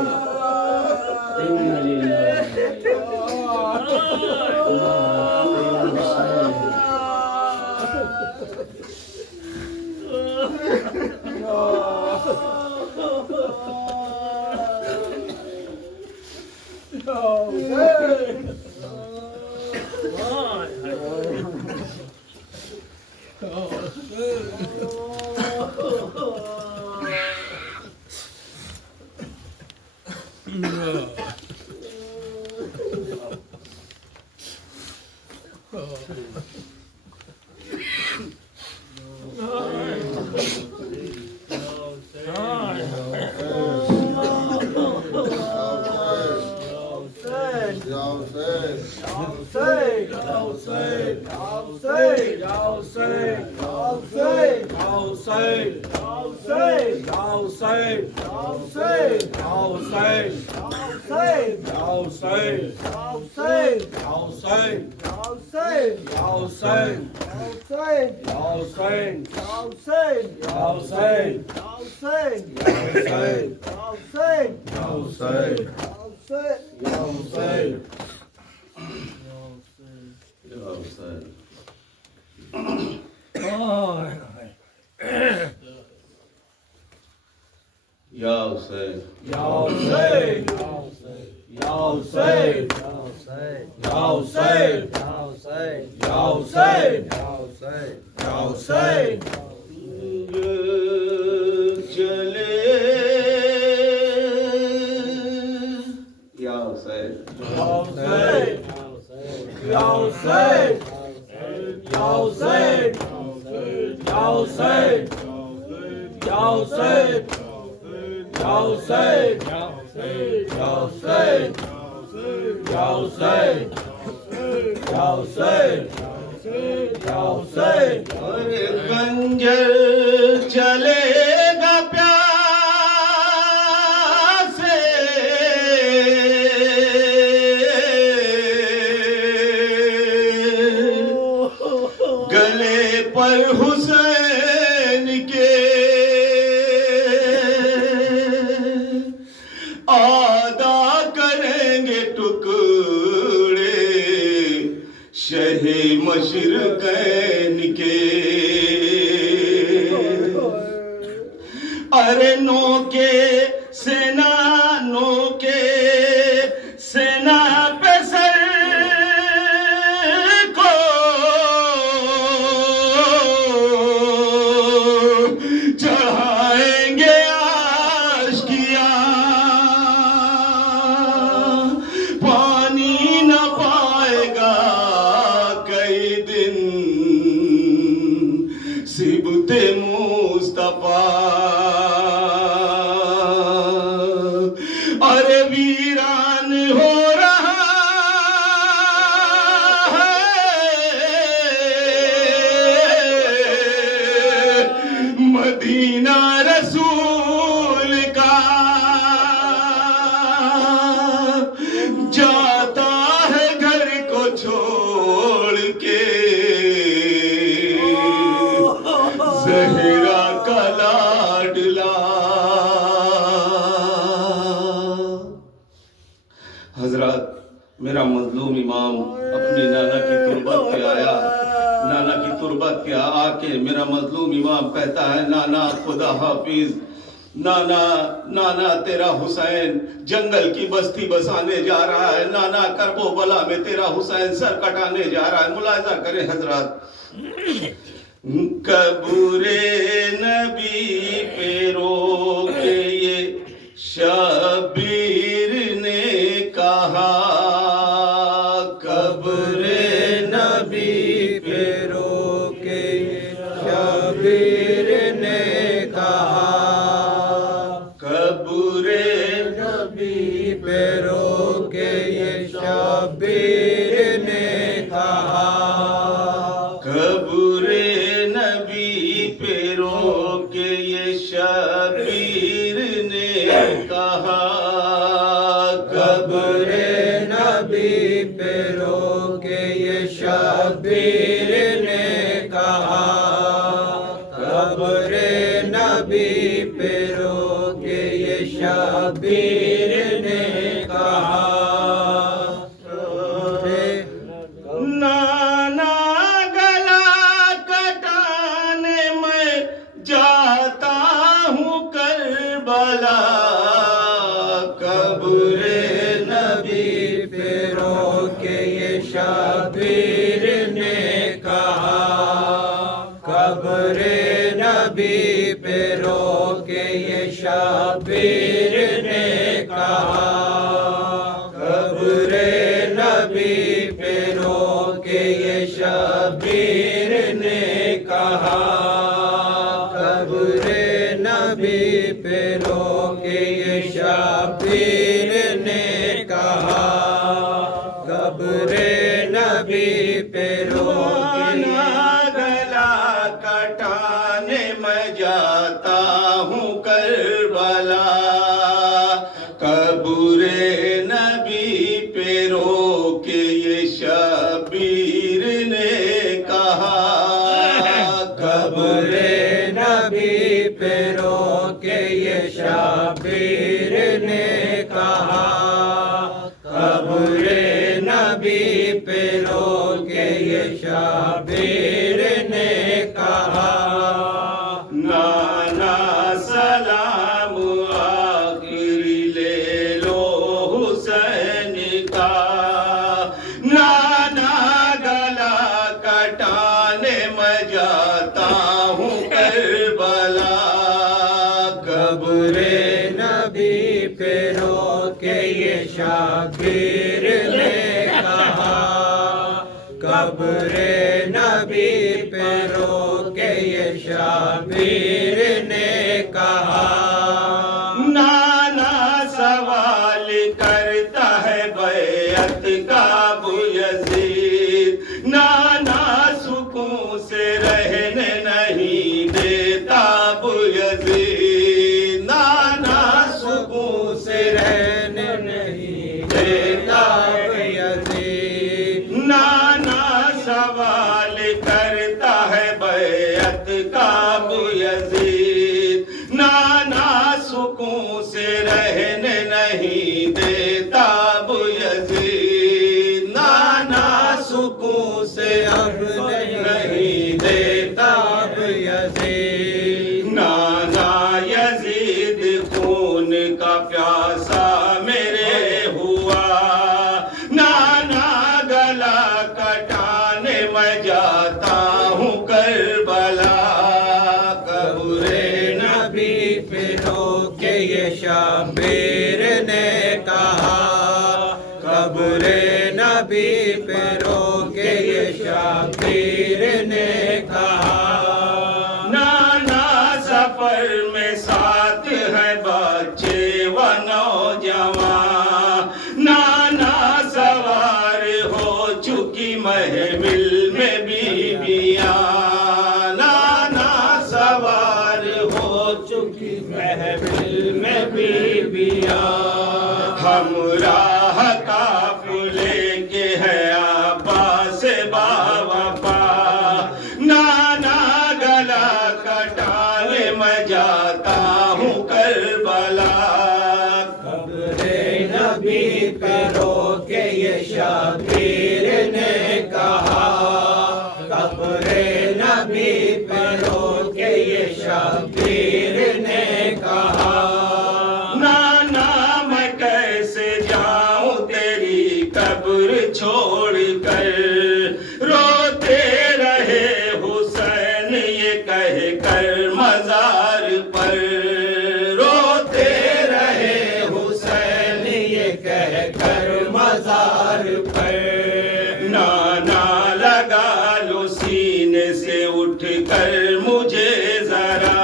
چلے گنجر چلے گا پیاسے گلے پر حسین کے آدا کریں گے ٹکڑے شہ مشرقین کے ارے نو کے سینا پہ سر کو چڑھائیں گے آشکیاں پانی نہ پائے گا کئی دن سبت مصطفیٰ ارے ویران ہو رہا ہے مدینہ رسول کا جاتا ہے گھر کو چھوڑ کے زہرا کا لاڈلا حضرات میرا مظلوم امام اپنی نانا کی تربت پہ آیا نانا کی تربت پہ آ کے میرا مظلوم امام کہتا ہے نانا خدا حافظ نانا تیرا حسین جنگل کی بستی بسانے جا رہا ہے نانا کرب و بلا میں تیرا حسین سر کٹانے جا رہا ہے ملاحظہ کریں حضرات قبر نبی پہ رو کے یہ شبیر نے کہا قبر نبی پہ رو کے شبیر نے کہا قبر نبی پہ رو کے یہ شبیر نے کہا قبر نبی پہ رو کے یہ شبیر نے کہا قبر نبی پہ رو کے یہ شبیر نے کہا قبر نبی پہ رو کے یہ شبیر نے کہا نانا گلا کٹانے میں جاتا ہوں کربلا قبر نبی پہ رو کے یہ شبیر نے کہا قبر نبی پہ رو کے یہ شبیر نے کہا قبر نبی پہ رو کے یہ شبیر نے کہا قبر نبی پہ رو کے یہ شبیر نے کہا قبر نبی پہ رو گلا کٹانے میں جاتا ہوں کربلا قبر نبی پہ رو کے یہ شبیر نے کہا قبر نبی پہ رو کے یہ شبیر نے کہا قبر نبی پہ رو کے یہ شبیر نے کہا نانا سلام آخری لے لو حسین کا نانا گلا کٹانے میں جاتا ہوں کربلا قبر نبی پہ رو کے یہ شبیر قبر نبی پہ رو کے یہ شبیر نے کہا نانا سوال کرتا ہے بیعت کا ابو یزید نانا سکون سے رہنے نہیں دیتا ابو یزید نانا سکون سے رہنے نہیں دیتا ابو یزید نانا سوال کرتا ہے بیعت کا ابو یزید نانا سکون سے رہنے نہیں دیتا ابو یزید نانا سکون سے اب نہیں دیتا ابو یزید نانا یزید خون کا پیاسا میرے ہوا نانا گلا کٹانے میں جاتا ہوں کربلا قبر نبی پہ رو کے یہ شبیر نے کہا قبر نبی پہ رو کے یہ شبیر نے کہا نانا سفر میں ساتھ ہے بچے و نوجوان نانا سوار ہو چکی محمل میں بیویاں نانا سوار ہو چکی محمل میں بیویاں ہمراہ قافلے کے ہے عباس باوفا نانا گلا کٹانے میں جاتا ہوں کربلا قبر نبی پہ رو کے یہ شبیر نے کہا قبر نبی پہ رو کے یہ شبیر نے کہا نانا میں کیسے جاؤں تیری قبر چھوڑ کر روتے رہے حسین یہ کہہ کر مزار پر روتے رہے حسین یہ کہہ کر مزار پر نانا لگا لو سینے سے اٹھ کر مجھے ذرا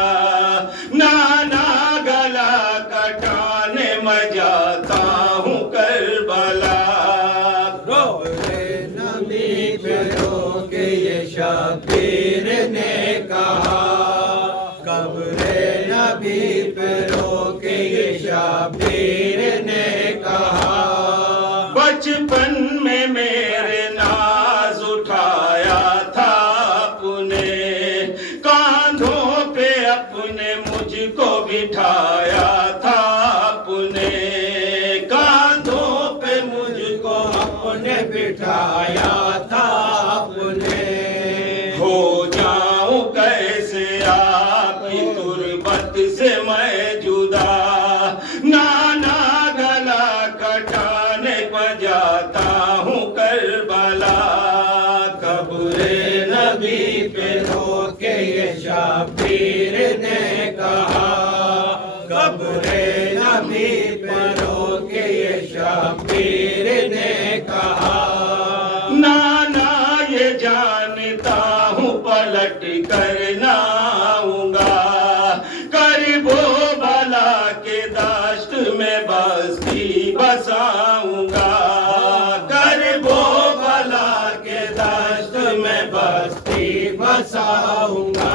نانا گلا کٹانے میں جاتا ہوں کربلا نبی پہ رو کے یہ شبیر نے کہا قبر نبی پہ رو کے یہ شبیر نے کہا بچپن میں میرے ناز اٹھایا تھا اپنے کاندھوں پہ اپنے مجھ کو بٹھایا تھا اپنے کاندھوں پہ مجھ کو اپنے بٹھایا تھا اپنے ہو جاؤں کیسے آپ کی تربت سے میں جدا نانا گلا کٹانے کو جاتا ہوں کربلا قبر نبی پہ رو کے یہ شبیر نے کہا قبر نبی پہ رو کے یہ شبیر نے کہا نانا یہ جانتا ہوں پلٹ کر نہ آؤں گا کرب و بلا کے داشت میں بستی بساؤں گا کرب و بلا کے داشت میں بستی بساؤں گا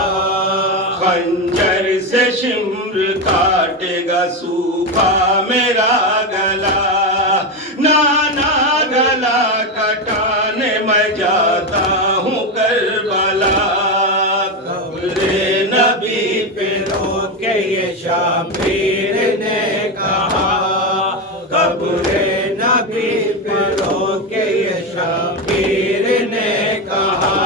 خنجر سے شمر کاٹے گا سوکھا میرا گلا نانا گلا کٹانے میں جاتا ہوں کربلا قبر نبی پہ رو کے یہ شبیر نے کہا قبر نبی پہ رو کے یہ شبیر نے کہا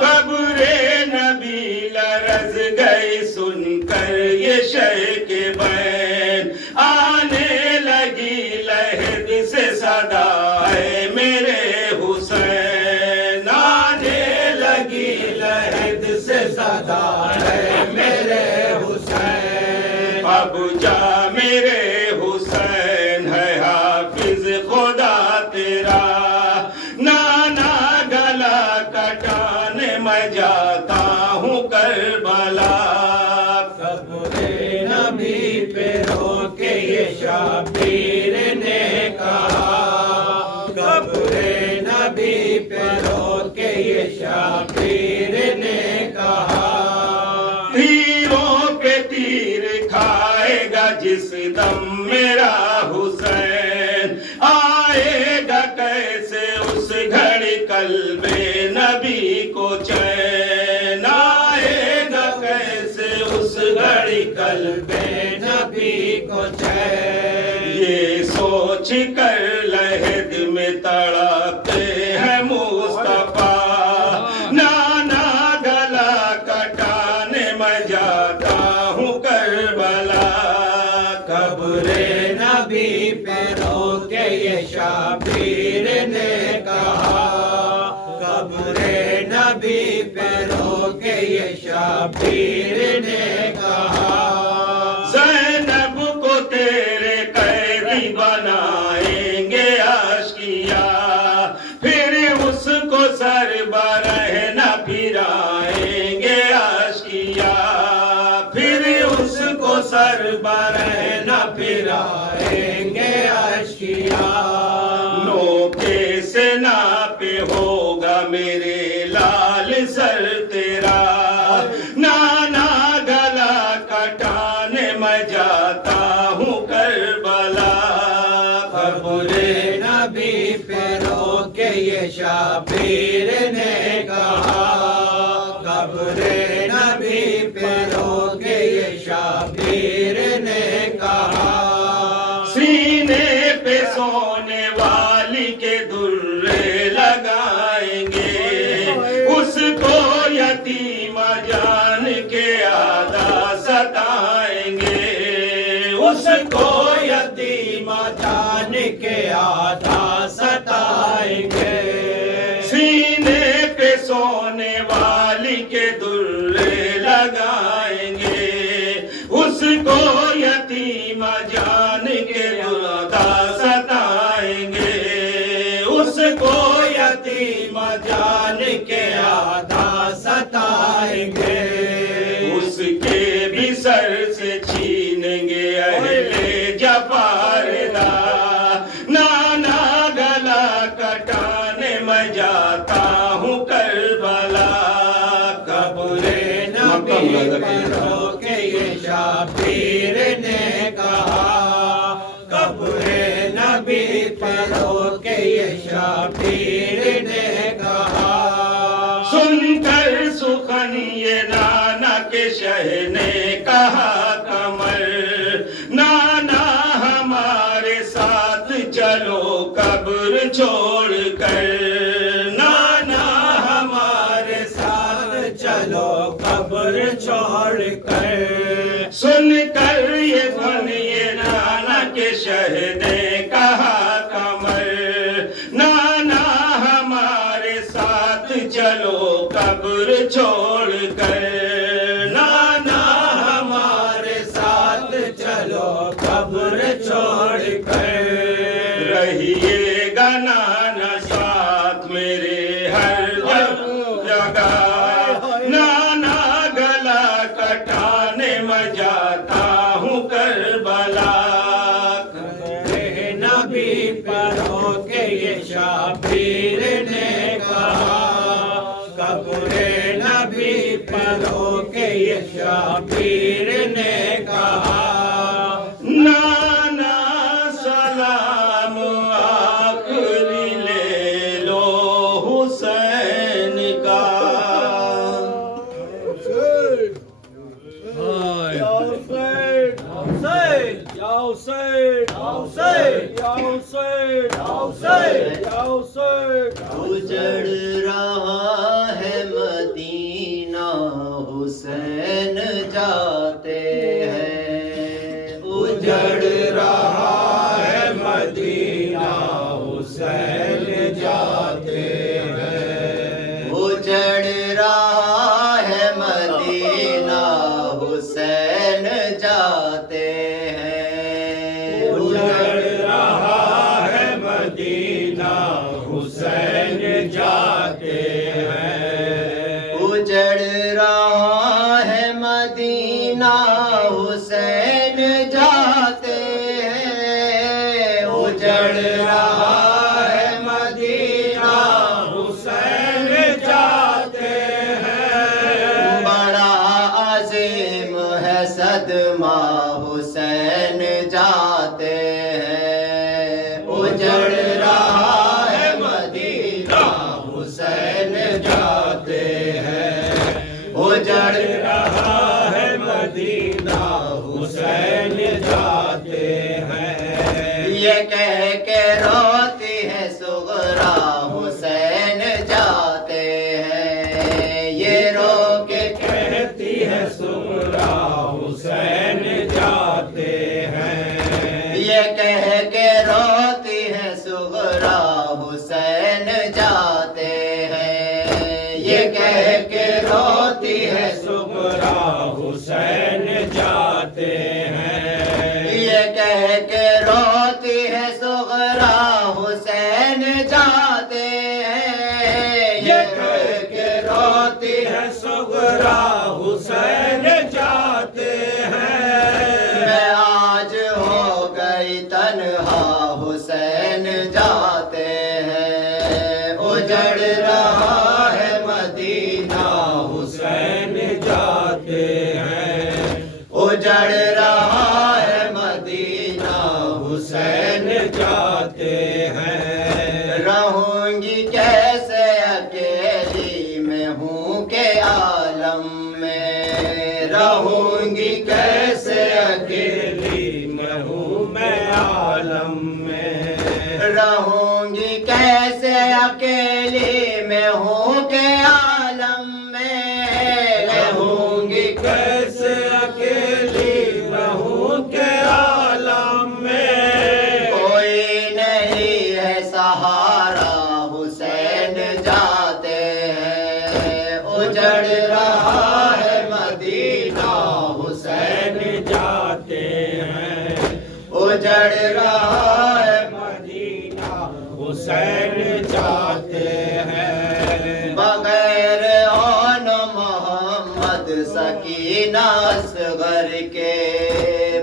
قبر نبی لرز گئی سن کر یہ شے کے بین آنے لگی لہد سے صدا ہے میرے حسین آنے لگی لہد سے صدا ہے میرے حسین اب جا میرے حسین ہے حافظ خدا تیرا شبیر نے کہا، قبر نبی پہ رو کے یہ شبیر نے کہا، تیروں پہ تیر کھائے گا جس دم میرا حسین، آئے گا کیسے اس گھڑی قلب نبی کو چین، آئے گا کیسے اس گھڑی قلب نبی کو چین، یہ سوچ کر لحد میں تڑپتے ہیں مصطفیٰ، نانا گلا کٹانے میں جاتا ہوں کربلا، قبر نبی پہ رو کے یہ شبیر نے کہا، قبر نبی پہ رو کے یہ شبیر نے کہا، زینب کو تیرے قیدی بنائیں گے عاشقیا، پھر اس کو سر برہ نہ پھرائیں گے عاشقیا، پھر اس کو سر برہ نہ پھرائیں گے عاشقیا، نوکے سے ناپے ہوگا میرے لال سر تیرا، نانا گلا کٹانے میں جاتا ہوں کربلا، قبر نبی پہ رو کے یہ شبیر نے کہا، قبر نبی پہ رو کے یہ شبیر نے کہا، سینے پہ سونے والی کے درے لگائیں گے، اس کو یتیم جان کے آدھا ستائیں گے، اس کو یتیم جان کے آدھا ستائیں گے، سینے پہ سونے والی کے درے لگائیں گے، اس کو یتیم جان کے آدھا ستائیں گے، اس کو یتیم جان کے آدھا ستائیں گے، اس کے بھی سر سے چھینیں گے اہل جفاردہ، نانا گلا کٹانے میں جاتا ہوں کربلا، قبر نبی پہ رو کے یہ شبیر نے کہا، قبر نبی پہ رو کے یہ شبیر نے کہا، سن کر سخن یہ نانا کے شہ نے کہا کمر، نانا ہمارے ساتھ چلو قبر چھوڑ کر، نانا ہمارے ساتھ چلو قبر چھوڑ کر، سن کر یہ دھن یہ نانا کے شہ نے کہا کمر، نانا ہمارے ساتھ چلو قبر چھوڑ کر، نانا ہمارے ساتھ چلو قبر چھوڑ کر، رہیے گا نانا ساتھ میرے ہر جگہ، نانا گلا کٹانے میں جاتا ہوں کربلا، نبی پر ہو کے یہ شبیر نے کہا، قبر نبی پر ہو کے یہ شبیر نے کہا، نانا سلام آخری لے لو حسین کا، اجڑ رہا ہے مدینہ حسین جاتے ہیں، اجڑ رہا ہے مدینہ حسین جاتے ہیں، اجڑ رہا ہے مدینہ حسین جاتے ہیں، اجڑ رہا ہے مدینہ حسین جاتے حسین جاتے ہیں اجڑ رہا ہے مدینہ حسین جاتے ہیں یہ کہہ کے روتی ہے صغرا حسین جاتے ہیں یہ رو کے کہتی ہے صغرا حسین جاتے ہیں یہ کہہ کے روتی ہے صغرا حسین جاتے ہیں یہ کہہ کے روتی ہے صغرا حسین جاتے ہیں یہ کہہ کے روتی ہے صغرا حسین جاتے ہیں یہ کہہ کے روتی ہے صغرا حسین جاتے ہیں میں آج ہو گئی تنہا حسین جاتے ہیں اجڑ رہا ہے مدینہ حسین جاتے ہیں اجڑ رہا ہے مدینہ حسین جاتے ہیں رہوں گی کیسے اکیلی میں ہوں کہ عالم میں رہوں گی کیسے اکیلی میں ہوں میں عالم میں رہوں گی کیسے اکیلی میں ہوں کہ عالم میں رہوں گی کیسے اکیلی رہوں کے عالم میں کوئی نہیں ہے سہارا حسین جاتے ہیں اجڑ رہا ہے مدینہ حسین جاتے ہیں اجڑ رہا ہے مدینہ حسین جاتے ہیں بغیر آن محمد سکینہ اصغر کے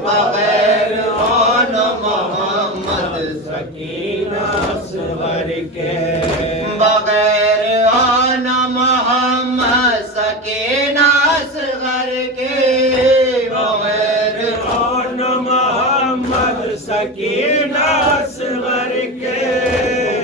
بغیر آن محمد سکینہ اصغر کے بغیر آن محمد سکینہ اصغر کے بغیر کون محمد سکینہ اصغر کے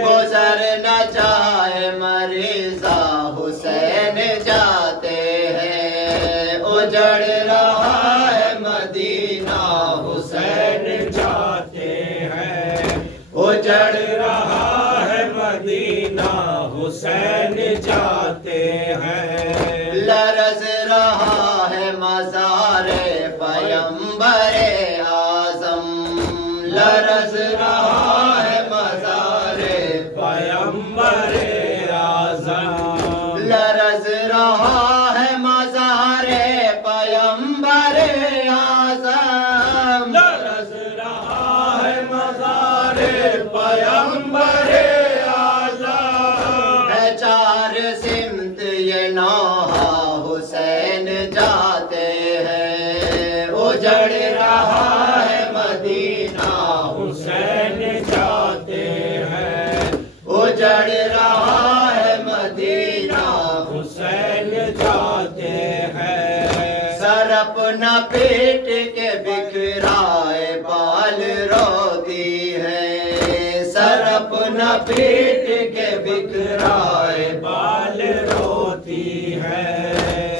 گزر نہ جائے مریضہ حسین جاتے ہیں اجڑ رہا ہے مدینہ حسین جاتے ہیں اجڑ رہا ہے مدینہ حسین جاتے ہیں لرز رہا ہے مزار پیمبر اعظم لرز رہا ہے مزار پیمبر اعظم لرز رہا ہے مزار پیمبر اعظم لرز رہا ہے مزار پیمبر اعظم ہے چار سمت یہ نوحہ حسین جاتے ہیں اجڑ رہا ہے مدینہ حسین جاتے ہیں اجڑ رہا ہے مدینہ حسین جاتے ہیں سر اپنا پیٹ کے بکھرائے بال روتی ہے سر اپنا پیٹ کے بکھرائے بال روتی ہے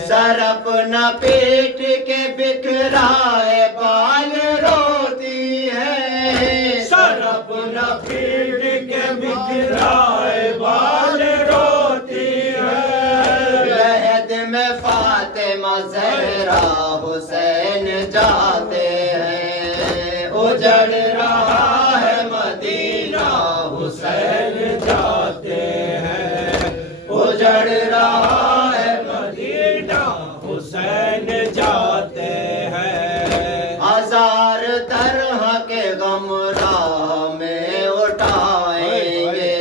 سر اپنا پیٹ کے بکھرائے بال روتی ہے سر اپنا پیٹ کے بکھرائے بال روتی ہے لحد میں فاطمہ زہرا حسین جاتے ہیں اجڑ رہا ہے مدینہ حسین جاتے ہیں اجڑ رہا ہے مدینہ حسین جاتے ہیں ہزار طرح کے غم راہ میں اٹھائیں گے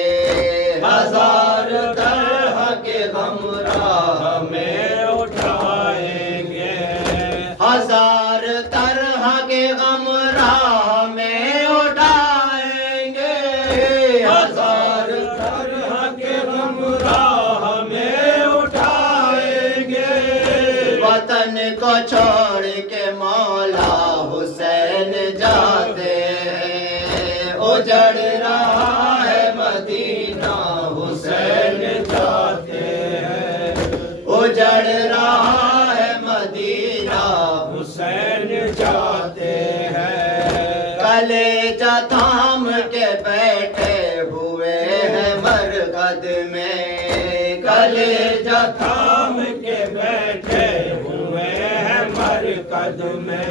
ہزار طرح کے غم راہ میں اٹھائیں گے ہزار طرح کے غم راہ میں اٹھائیں گے ہزار طرح کے غم راہ میں اٹھائیں گے وطن کو چھوڑ کے مولا حسین جاتے ہیں اجڑ رہا ہے مدینہ حسین جاتے میں کلیجہ تھام کے بیٹھے ہوئے ہیں مرکز میں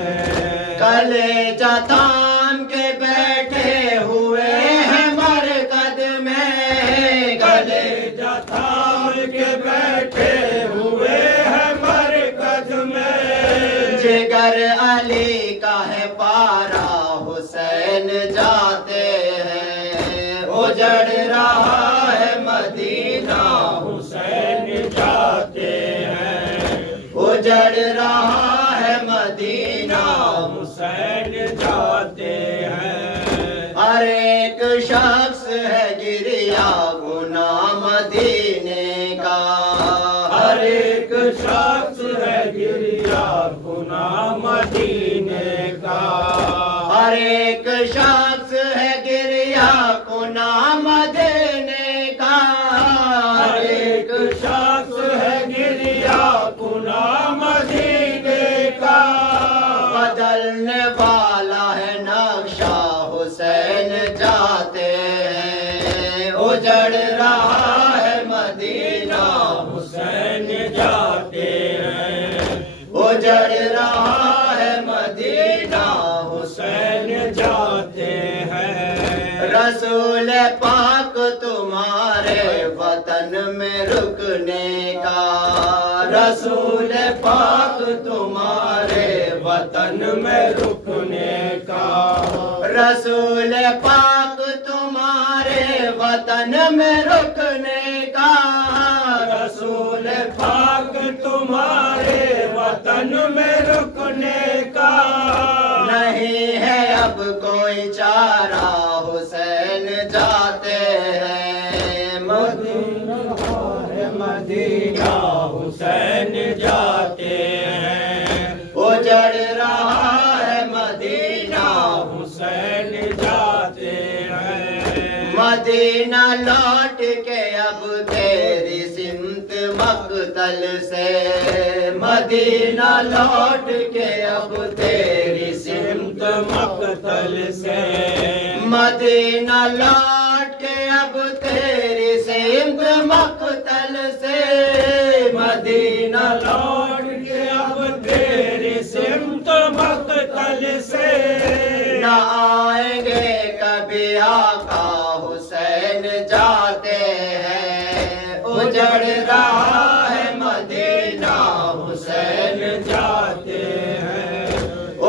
کلیجہ تھام کے بیٹھے ہوئے ہیں مرکز میں کلیجہ تھام کے بیٹھے ہوئے ہیں مرکز میں جگر علی کا ہے پارا حسین جاتے ہیں اجڑ رہا ہے مدینہ حسین جاتے ہیں اجڑ رہا ہے مدینہ حسین جاتے ہیں ہر ایک شخص ہے گریا گناہ مدینے کا ہر ایک شخص ہے گریا گناہ مدینے کا ہر ایک شخص ہے گریا گناہ مدینے کا ہر ایک شخص ہے گریا گناہ مدینے کا بدلنے والا ہے نقشہ حسین جاتے ہیں اجڑ رہا ہے مدینہ حسین جاتے ہیں اجڑ رہا ہے مدینہ حسین جاتے ہیں رسول پاک تمہارے وطن میں رکنے کا رسول پاک تمہارے وطن میں رکنے کا رسول پاک تمہارے وطن میں رکنے کا رسول پاک تمہارے وطن میں رکنے کا نہیں ہے اب کوئی چارہ حسین جاتے ہیں مدینہ حسین جاتے ہیں اجڑ رہا ہے مدینہ حسین جاتے ہیں مدینہ لوٹ کے اب تیری سمت مقتل سے مدینہ لوٹ کے اب تیری سمت مقتل سے مدینہ لوٹ کے اب تیری سمت مقتل سے مدینہ لوٹ کے اب تیری سمت مقتل سے نہ آئیں گے کبھی آقا حسین جاتے ہیں اجڑ رہا ہے مدینہ حسین جاتے ہیں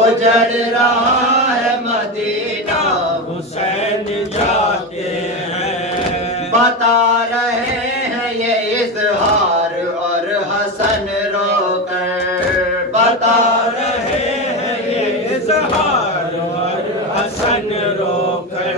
اجڑ رہا ہے مدینہ حسین جاتے ہیں بتا رہے ہیں یہ اظہار اور حسن رو کر بتا رہے ہیں یہ اظہار اور حسن رو کر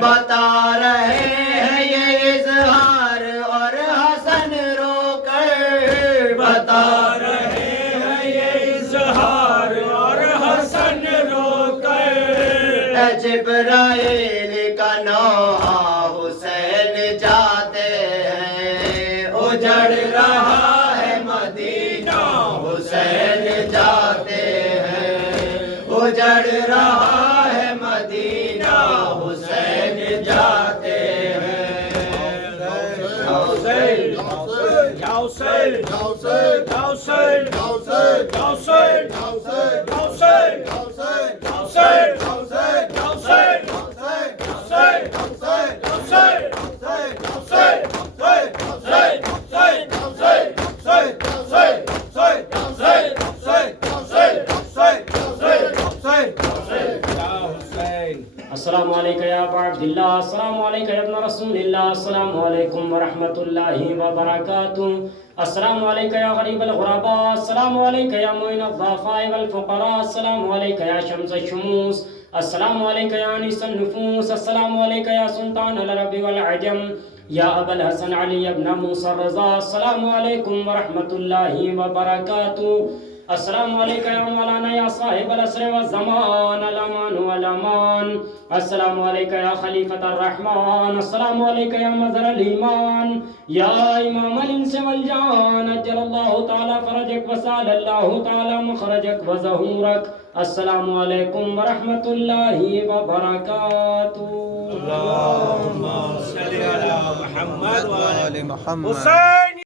بتا رہے ہیں یہ اظہار اور حسن رو کر بتا رہے ہیں یہ اظہار اور حسن رو کر اے جبرائیل کا نوحہ حسین جاتے ہیں اجڑ رہا ہے مدینہ حسین جاتے ہیں اجڑ رہا ہے مدینہ حسین جاتے ہیں حسین یا حسین یا حسین یا حسین یا حسین یا حسین یا حسین یا حسین یا حسین السلام علیکم یا ابا عبداللہ، السلام علیکم یا ابن رسول اللہ، السلام علیکم ورحمۃ اللہ وبرکاتہ، السلام علیکم یا غریب الغرباء، السلام علیکم یا معین الضعفاء والفقراء، السلام علیکم یا شمس الشموس، السلام علیکم یا انیس النفوس، السلام علیکم یا سلطان العرب والعجم، یا ابا الحسن علی ابن موسیٰ الرضا، السلام علیکم ورحمۃ اللہ وبرکاتہ۔ السلام علیکم یا مولانا یا صاحب العصر والزمان الامان والامان السلام علیکم یا خلیفۃ الرحمن السلام علیکم یا مظہر الایمان یا امام الانس والجان اجل اللہ تعالی فرجک وسال اللہ تعالی مخرجک وظہورک السلام علیکم ورحمۃ اللہ وبرکاتہ اللهم صل على محمد وعلى محمد حسین